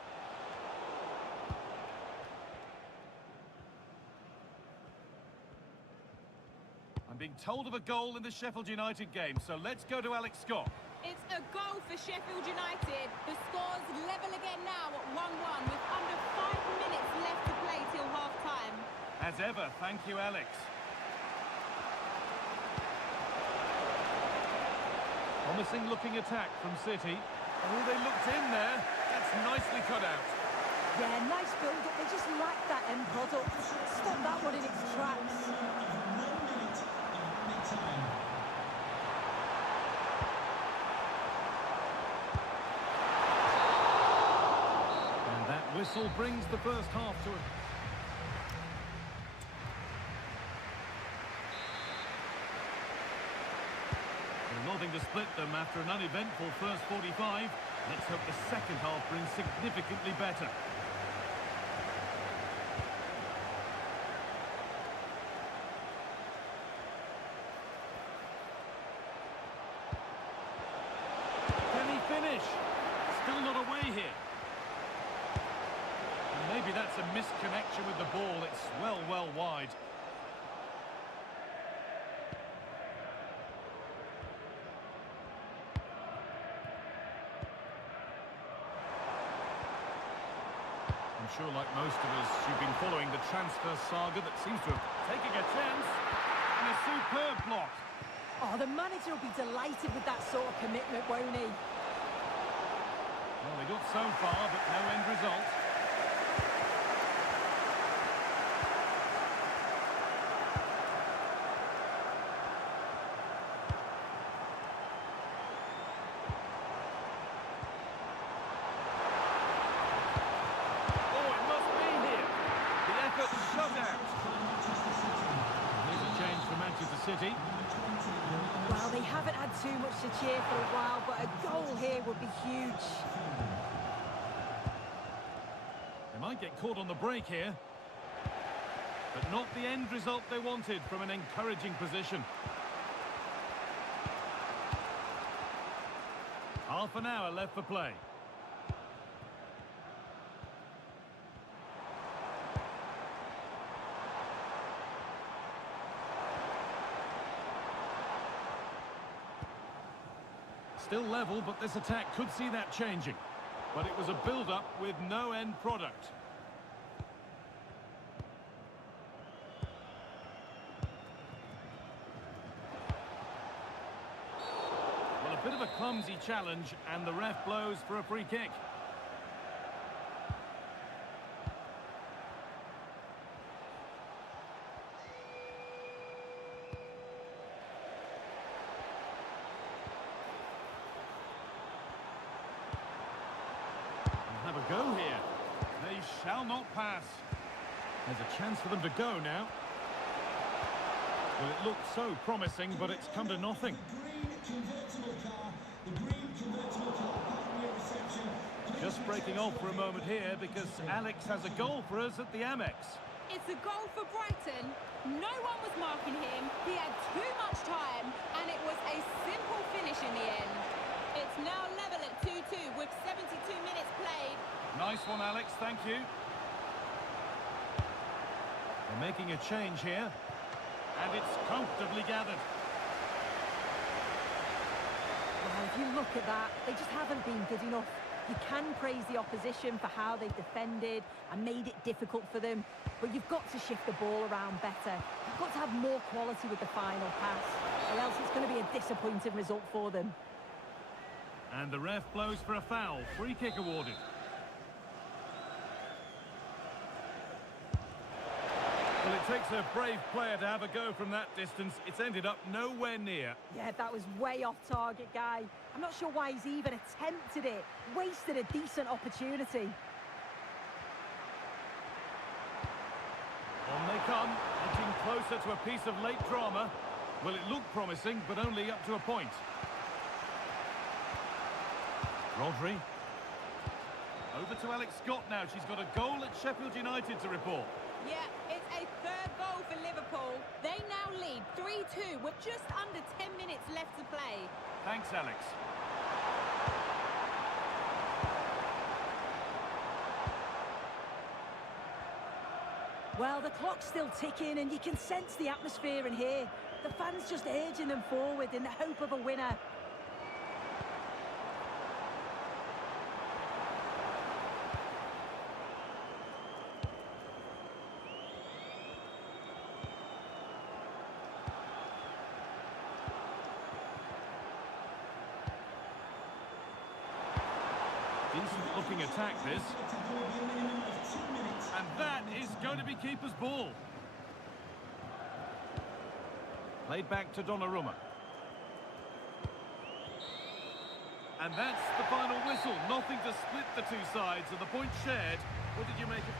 I'm being told of a goal in the Sheffield United game, so let's go to Alex Scott. It's a goal for Sheffield United. The score's level again now at 1-1 with under 5 minutes left to play till half-time. As ever, thank you, Alex. Promising looking attack from City. Oh, they looked in there. That's nicely cut out. Yeah, nice build-up. They just lacked that end product. Stop that one in its tracks. 1 minute of added time. And that whistle brings the first half to a... Nothing to split them after an uneventful first 45. Let's hope the second half brings significantly better. Can he finish? Still not away here. a misconnection with the ball. It's well wide. I'm sure, like most of us, you've been following the transfer saga that seems to have taken a chance. And a superb block. Oh, the manager will be delighted with that sort of commitment, won't he? Well, they got so far, but no end result. Oh, it must be here. The effort shut out. Here's a change for Manchester City. Well, they haven't had too much to cheer for a while, but a goal here would be huge. They might get caught on the break here. But not the end result they wanted from an encouraging position. Half an hour left for play. Still level, but this attack could see that changing. But it was a build-up with no end product. Well, a bit of a clumsy challenge, and the ref blows for a free kick. Have a go here. They shall not pass. There's a chance for them to go now. Well, it looked so promising, but it's come to nothing. Just breaking off for a moment here because Alex has a goal for us at the Amex. It's a goal for Brighton. No one was marking him. He had too much time, and it was a simple finish in the end. It's now level at 2-2 with 72 minutes played. Nice one, Alex. Thank you. They're making a change here, and it's comfortably gathered. Well, if you look at that, they just haven't been good enough. You can praise the opposition for how they've defended and made it difficult for them, but you've got to shift the ball around better. You've got to have more quality with the final pass, or else it's going to be a disappointing result for them. And the ref blows for a foul. Free kick awarded. Well, it takes a brave player to have a go from that distance. It's ended up nowhere near. Yeah, that was way off target, Guy. I'm not sure why he's even attempted it. Wasted a decent opportunity. On they come, inching closer to a piece of late drama. Well, it looked promising, but only up to a point. Rodri. Over to Alex Scott now. She's got a goal at Sheffield United to report. Yeah, it's a third goal for Liverpool. They now lead 3-2 with just under 10 minutes left to play. Thanks, Alex. Well, the clock's still ticking and you can sense the atmosphere in here. The fans just urging them forward in the hope of a winner. Decent looking attack, this. And that is going to be keeper's ball. Played back to Donnarumma. And that's the final whistle. Nothing to split the two sides, and the point shared. What did you make of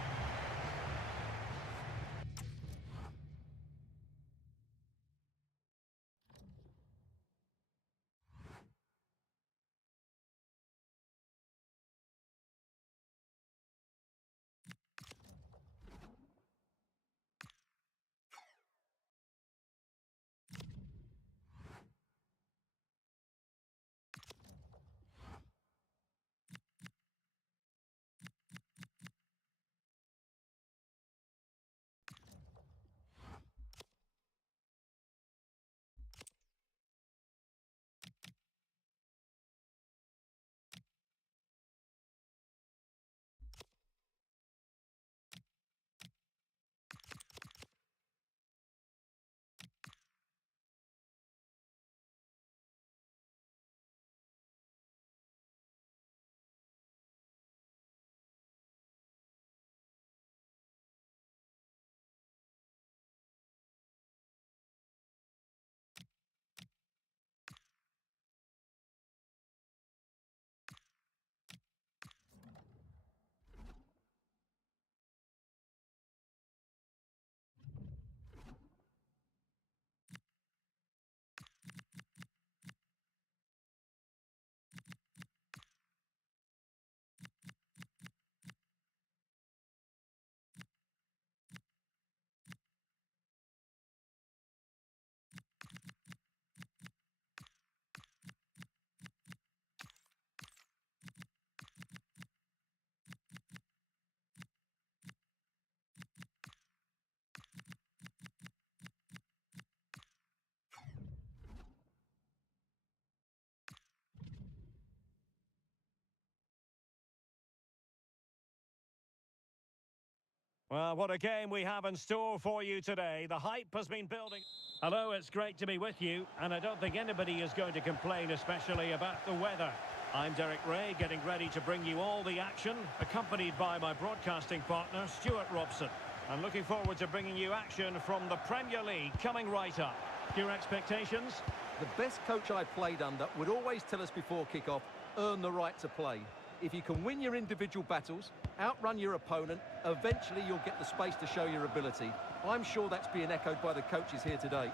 Well, what a game we have in store for you today. The hype has been building. Hello, it's great to be with you, and I don't think anybody is going to complain, especially about the weather. I'm Derek Ray, getting ready to bring you all the action, accompanied by my broadcasting partner, Stuart Robson. I'm looking forward to bringing you action from the Premier League coming right up. Your expectations? The best coach I played under would always tell us before kick-off, earn the right to play. If you can win your individual battles, outrun your opponent, eventually you'll get the space to show your ability. I'm sure that's being echoed by the coaches here today.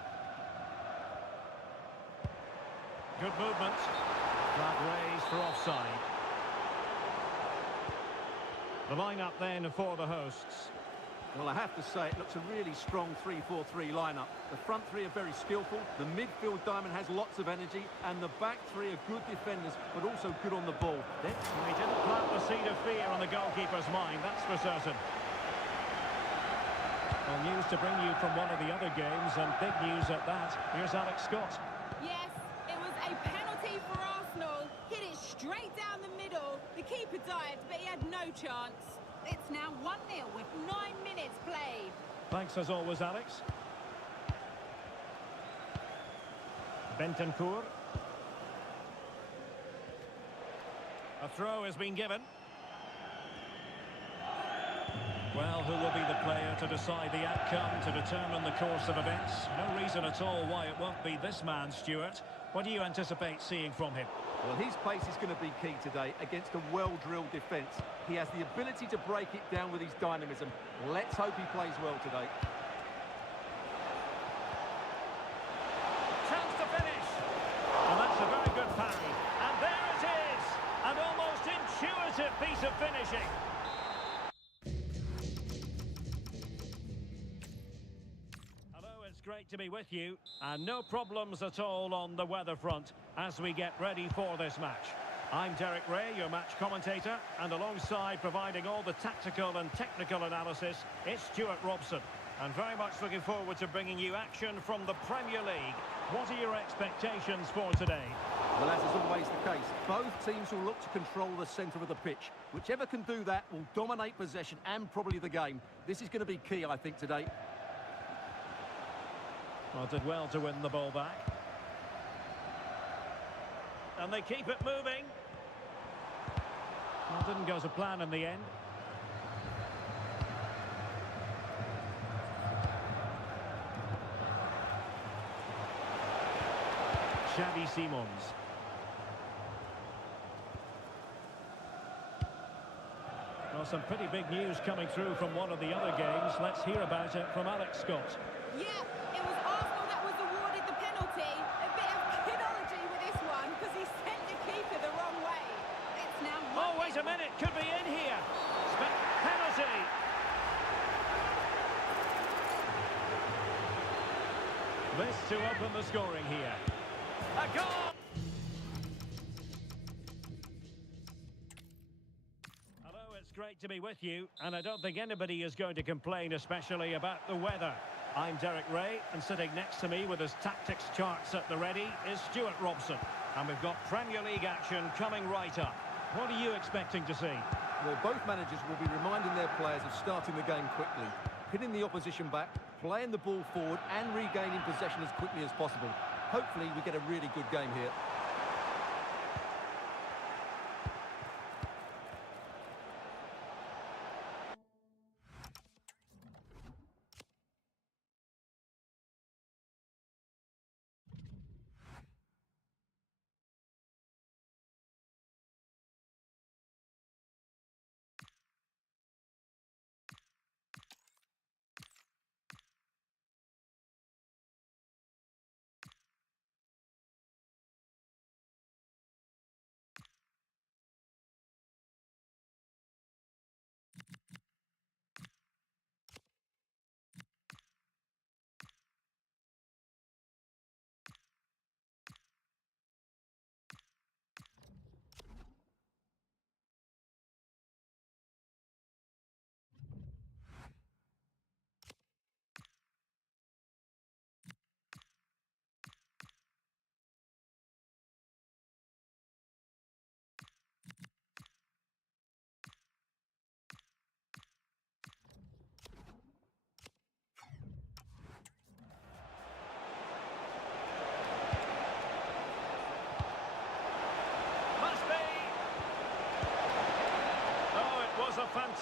Good movement. Flag raised for offside. The lineup then for the hosts. Well, I have to say, it looks a really strong 3-4-3 lineup. The front three are very skillful, the midfield diamond has lots of energy, and the back three are good defenders, but also good on the ball. He didn't plant the seed of fear on the goalkeeper's mind, that's for certain. Well, news to bring you from one of the other games, and big news at that. Here's Alex Scott. Yes, it was a penalty for Arsenal. Hit it straight down the middle. The keeper dived, but he had no chance. It's now 1-0 with 9 minutes played. Thanks as always, Alex. Bentancur. A throw has been given. Well, who will be the player to decide the outcome, to determine the course of events? No reason at all why it won't be this man, Stuart. What do you anticipate seeing from him? Well, his pace is going to be key today against a well-drilled defence. He has the ability to break it down with his dynamism. Let's hope he plays well today. Chance to finish. And that's a very good parry. And there it is. An almost intuitive piece of finishing. Great to be with you, and no problems at all on the weather front as we get ready for this match. I'm Derek Ray, your match commentator, and alongside providing all the tactical and technical analysis, it's Stuart Robson. And very much looking forward to bringing you action from the Premier League. What are your expectations for today? Well, as is always the case, both teams will look to control the centre of the pitch. Whichever can do that will dominate possession and probably the game. This is going to be key, I think, today. Well, did well to win the ball back. And they keep it moving. Well, didn't go to plan in the end. Xavi Simons. Well, some pretty big news coming through from one of the other games. Let's hear about it from Alex Scott. Yeah, it was Arsenal that was awarded the penalty. A bit of kidology with this one because he sent the keeper the wrong way. It's now 1-0. Oh, wait a minute, could be in here. Penalty. This to open the scoring here. A goal! Hello, it's great to be with you, and I don't think anybody is going to complain, especially about the weather. I'm Derek Ray, and sitting next to me with his tactics charts at the ready is Stuart Robson. And we've got Premier League action coming right up. What are you expecting to see? Well, both managers will be reminding their players of starting the game quickly, pinning the opposition back, playing the ball forward and regaining possession as quickly as possible. Hopefully we get a really good game here.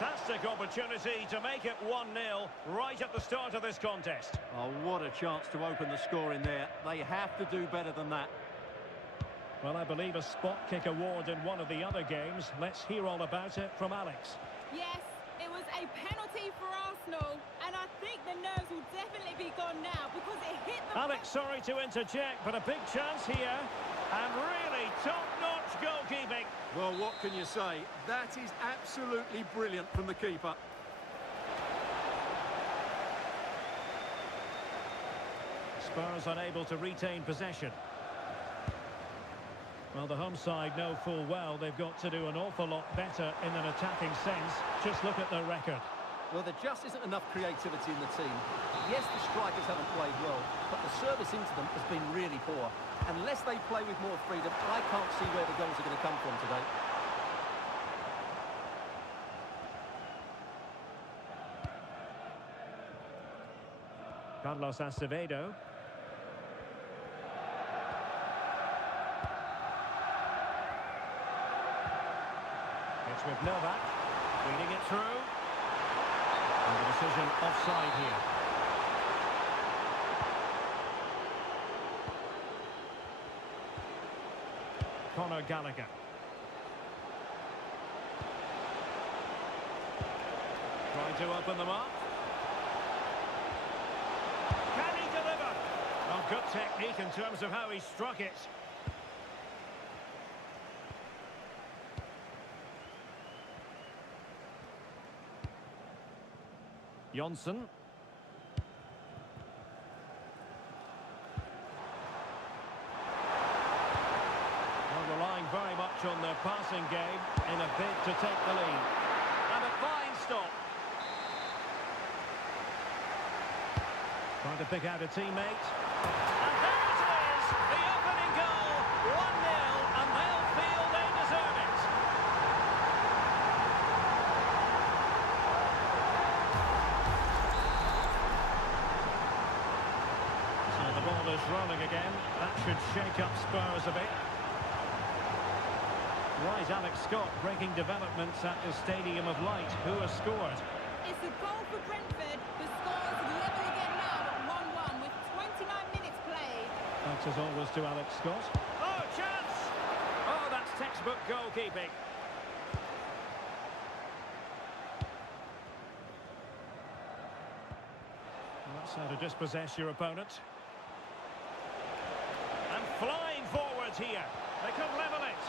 fantastic opportunity to make it 1-0 right at the start of this contest. Oh, what a chance to open the score in there. They have to do better than that. Well, I believe a spot kick award in one of the other games. Let's hear all about it from Alex. Yes, it was a penalty for Arsenal, and I think the nerves will definitely be gone now because it hit the... Alex, sorry to interject, but a big chance here, and really top-notch goalkeeping. Well, what can you say? That is absolutely brilliant from the keeper. Spurs unable to retain possession. Well, the home side know full well they've got to do an awful lot better in an attacking sense. Just look at their record. Well, there just isn't enough creativity in the team. Yes, the strikers haven't played well, but the service into them has been really poor. Unless they play with more freedom, I can't see where the goals are going to come from today. Carlos Acevedo. It's with Novak, feeding it through. And the decision offside here. Conor Gallagher. Trying to open them up. Can he deliver? Oh, good technique in terms of how he struck it. Johnson. Well, relying very much on their passing game in a bid to take the lead. And a fine stop. Trying to pick out a teammate. And there it is! The opening goal! 1-0, and they'll feel they deserve it. The ball is rolling again. That should shake up Spurs a bit. Right, Alex Scott breaking developments at the Stadium of Light. Who has scored? It's a goal for Brentford. The score is level again now at 1-1 with 29 minutes played. Thanks as always to Alex Scott. Oh, chance! Oh, that's textbook goalkeeping. Well, that's how to dispossess your opponent. And flying forwards here. They could level it.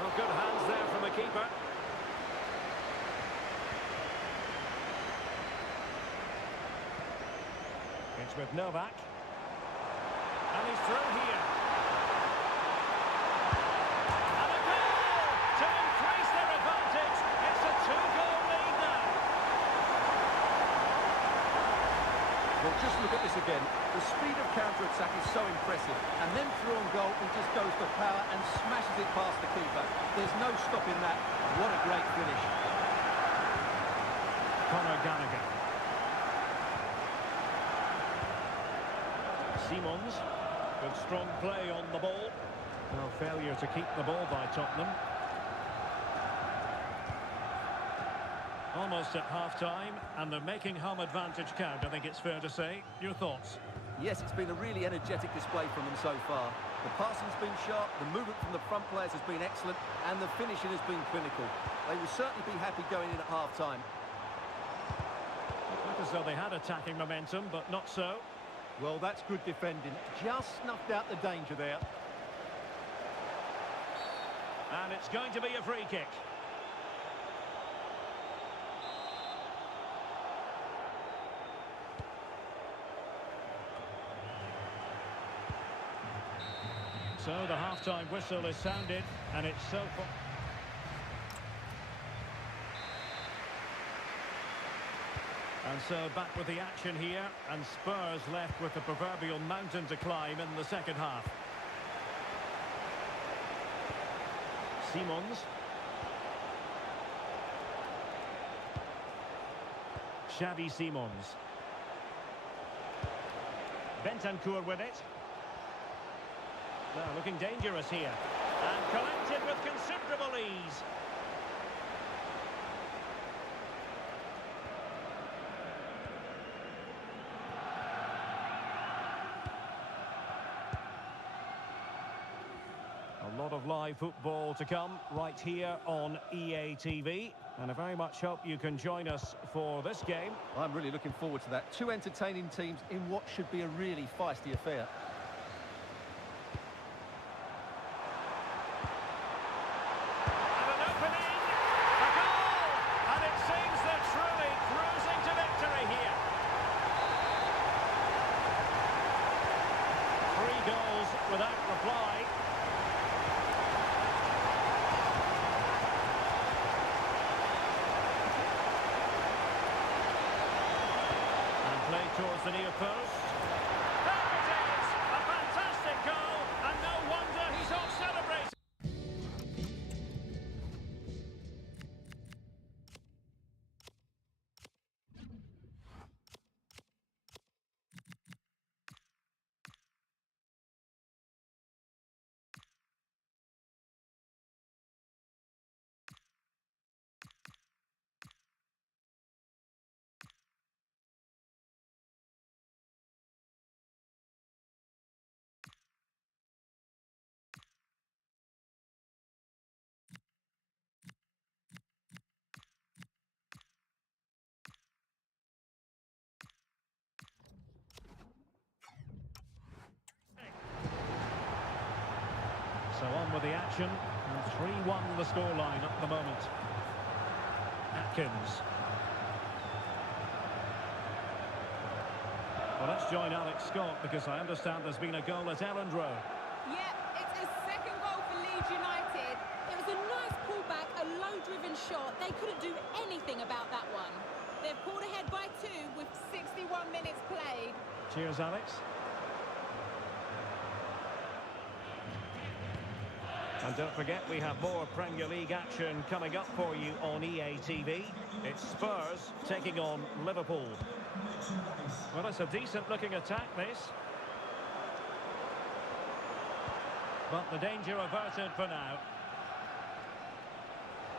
Oh, good hands there from the keeper. It's with Novak. And he's through here. And a goal to increase their advantage. It's a 2-goal lead now. Well, just look at this again. The speed of counter-attack is so impressive. And then through on goal, he just goes for power and smashes it past the keeper. There's no stopping that. What a great finish. Conor Gallagher. Simons. Good strong play on the ball. No failure to keep the ball by Tottenham. Almost at half-time, and they're making home advantage count, I think it's fair to say. Your thoughts? Yes, it's been a really energetic display from them so far. The passing's been sharp, the movement from the front players has been excellent, and the finishing has been clinical. They will certainly be happy going in at half-time. Looked as though they had attacking momentum, but not so. Well, that's good defending. Just snuffed out the danger there. And it's going to be a free kick. So the half-time whistle is sounded, and it's so far. And so back with the action here, and Spurs left with the proverbial mountain to climb in the second half. Simons. Xavi Simons. Bentancur with it. Now looking dangerous here. And collected with considerable ease. A lot of live football to come right here on EA TV. And I very much hope you can join us for this game. I'm really looking forward to that. Two entertaining teams in what should be a really feisty affair. And an opening, a goal! And it seems they're truly cruising to victory here. 3 goals without reply. Towards the near post. There it is! A fantastic goal, and no wonder he's off celebrating. So on with the action, and 3-1 the scoreline at the moment. Atkins. Well, let's join Alex Scott, because I understand there's been a goal at Elland Road. Yeah, it's his second goal for Leeds United. It was a nice pullback, a low-driven shot. They couldn't do anything about that one. They've pulled ahead by 2 with 61 minutes played. Cheers, Alex. And don't forget, we have more Premier League action coming up for you on EA TV. It's Spurs taking on Liverpool. Well, it's a decent-looking attack, this. But the danger averted for now.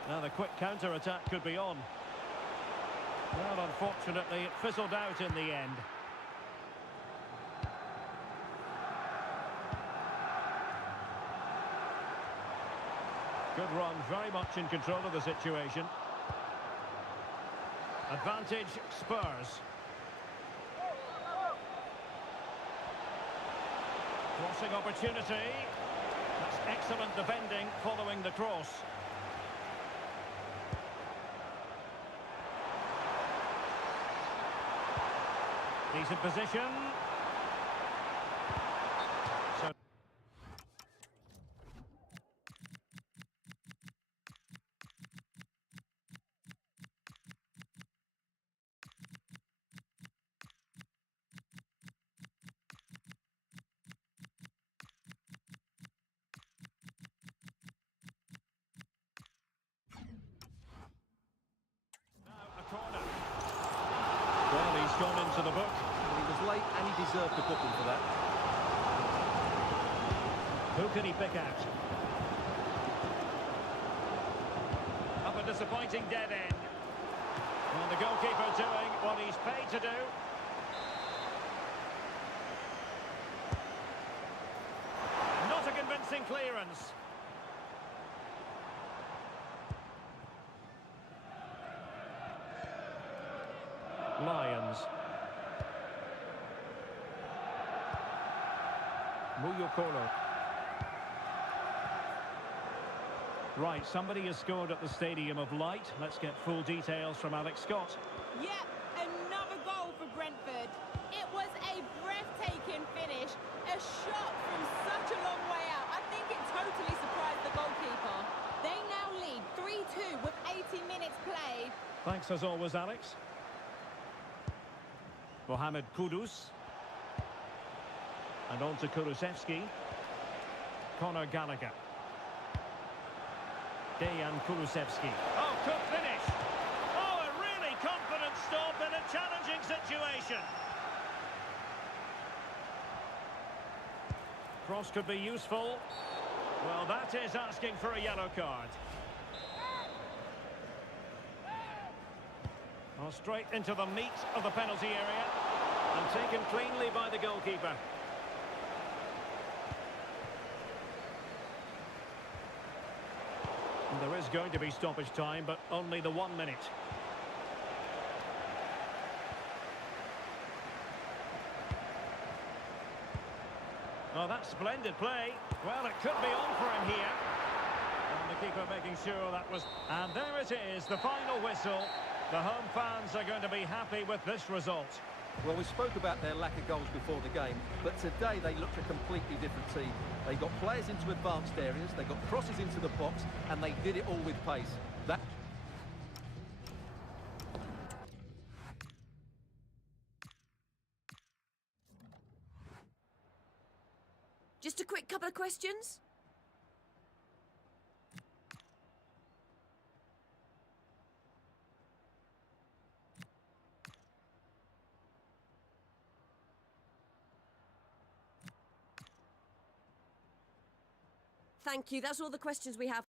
Now the quick counter-attack could be on. Well, unfortunately, it fizzled out in the end. Good run, very much in control of the situation. Advantage, Spurs. Crossing opportunity. That's excellent defending following the cross. Decent position. So gone into the book. He was late and he deserved a booking for that. Who can he pick out? Up a disappointing dead end. And the goalkeeper doing what he's paid to do. Not a convincing clearance. Lions. Muyokolo. Right, somebody has scored at the Stadium of Light. Let's get full details from Alex Scott. Yep, another goal for Brentford. It was a breathtaking finish. A shot from such a long way out. I think it totally surprised the goalkeeper. They now lead 3-2 with 80 minutes played. Thanks as always, Alex. Mohamed Kudus. And on to Kulusevski. Conor Gallagher. Dejan Kulusevski. Oh, good finish. Oh, a really confident stop in a challenging situation. Cross could be useful. Well, that is asking for a yellow card. Well, straight into the meat of the penalty area. And taken cleanly by the goalkeeper. And there is going to be stoppage time, but only the 1 minute. Oh, that's splendid play. Well, it could be on for him here. And the keeper making sure that was... And there it is, the final whistle. The home fans are going to be happy with this result. Well, we spoke about their lack of goals before the game, but today they looked a completely different team. They got players into advanced areas, they got crosses into the box, and they did it all with pace. That... Just a quick couple of questions. Thank you. That's all the questions we have.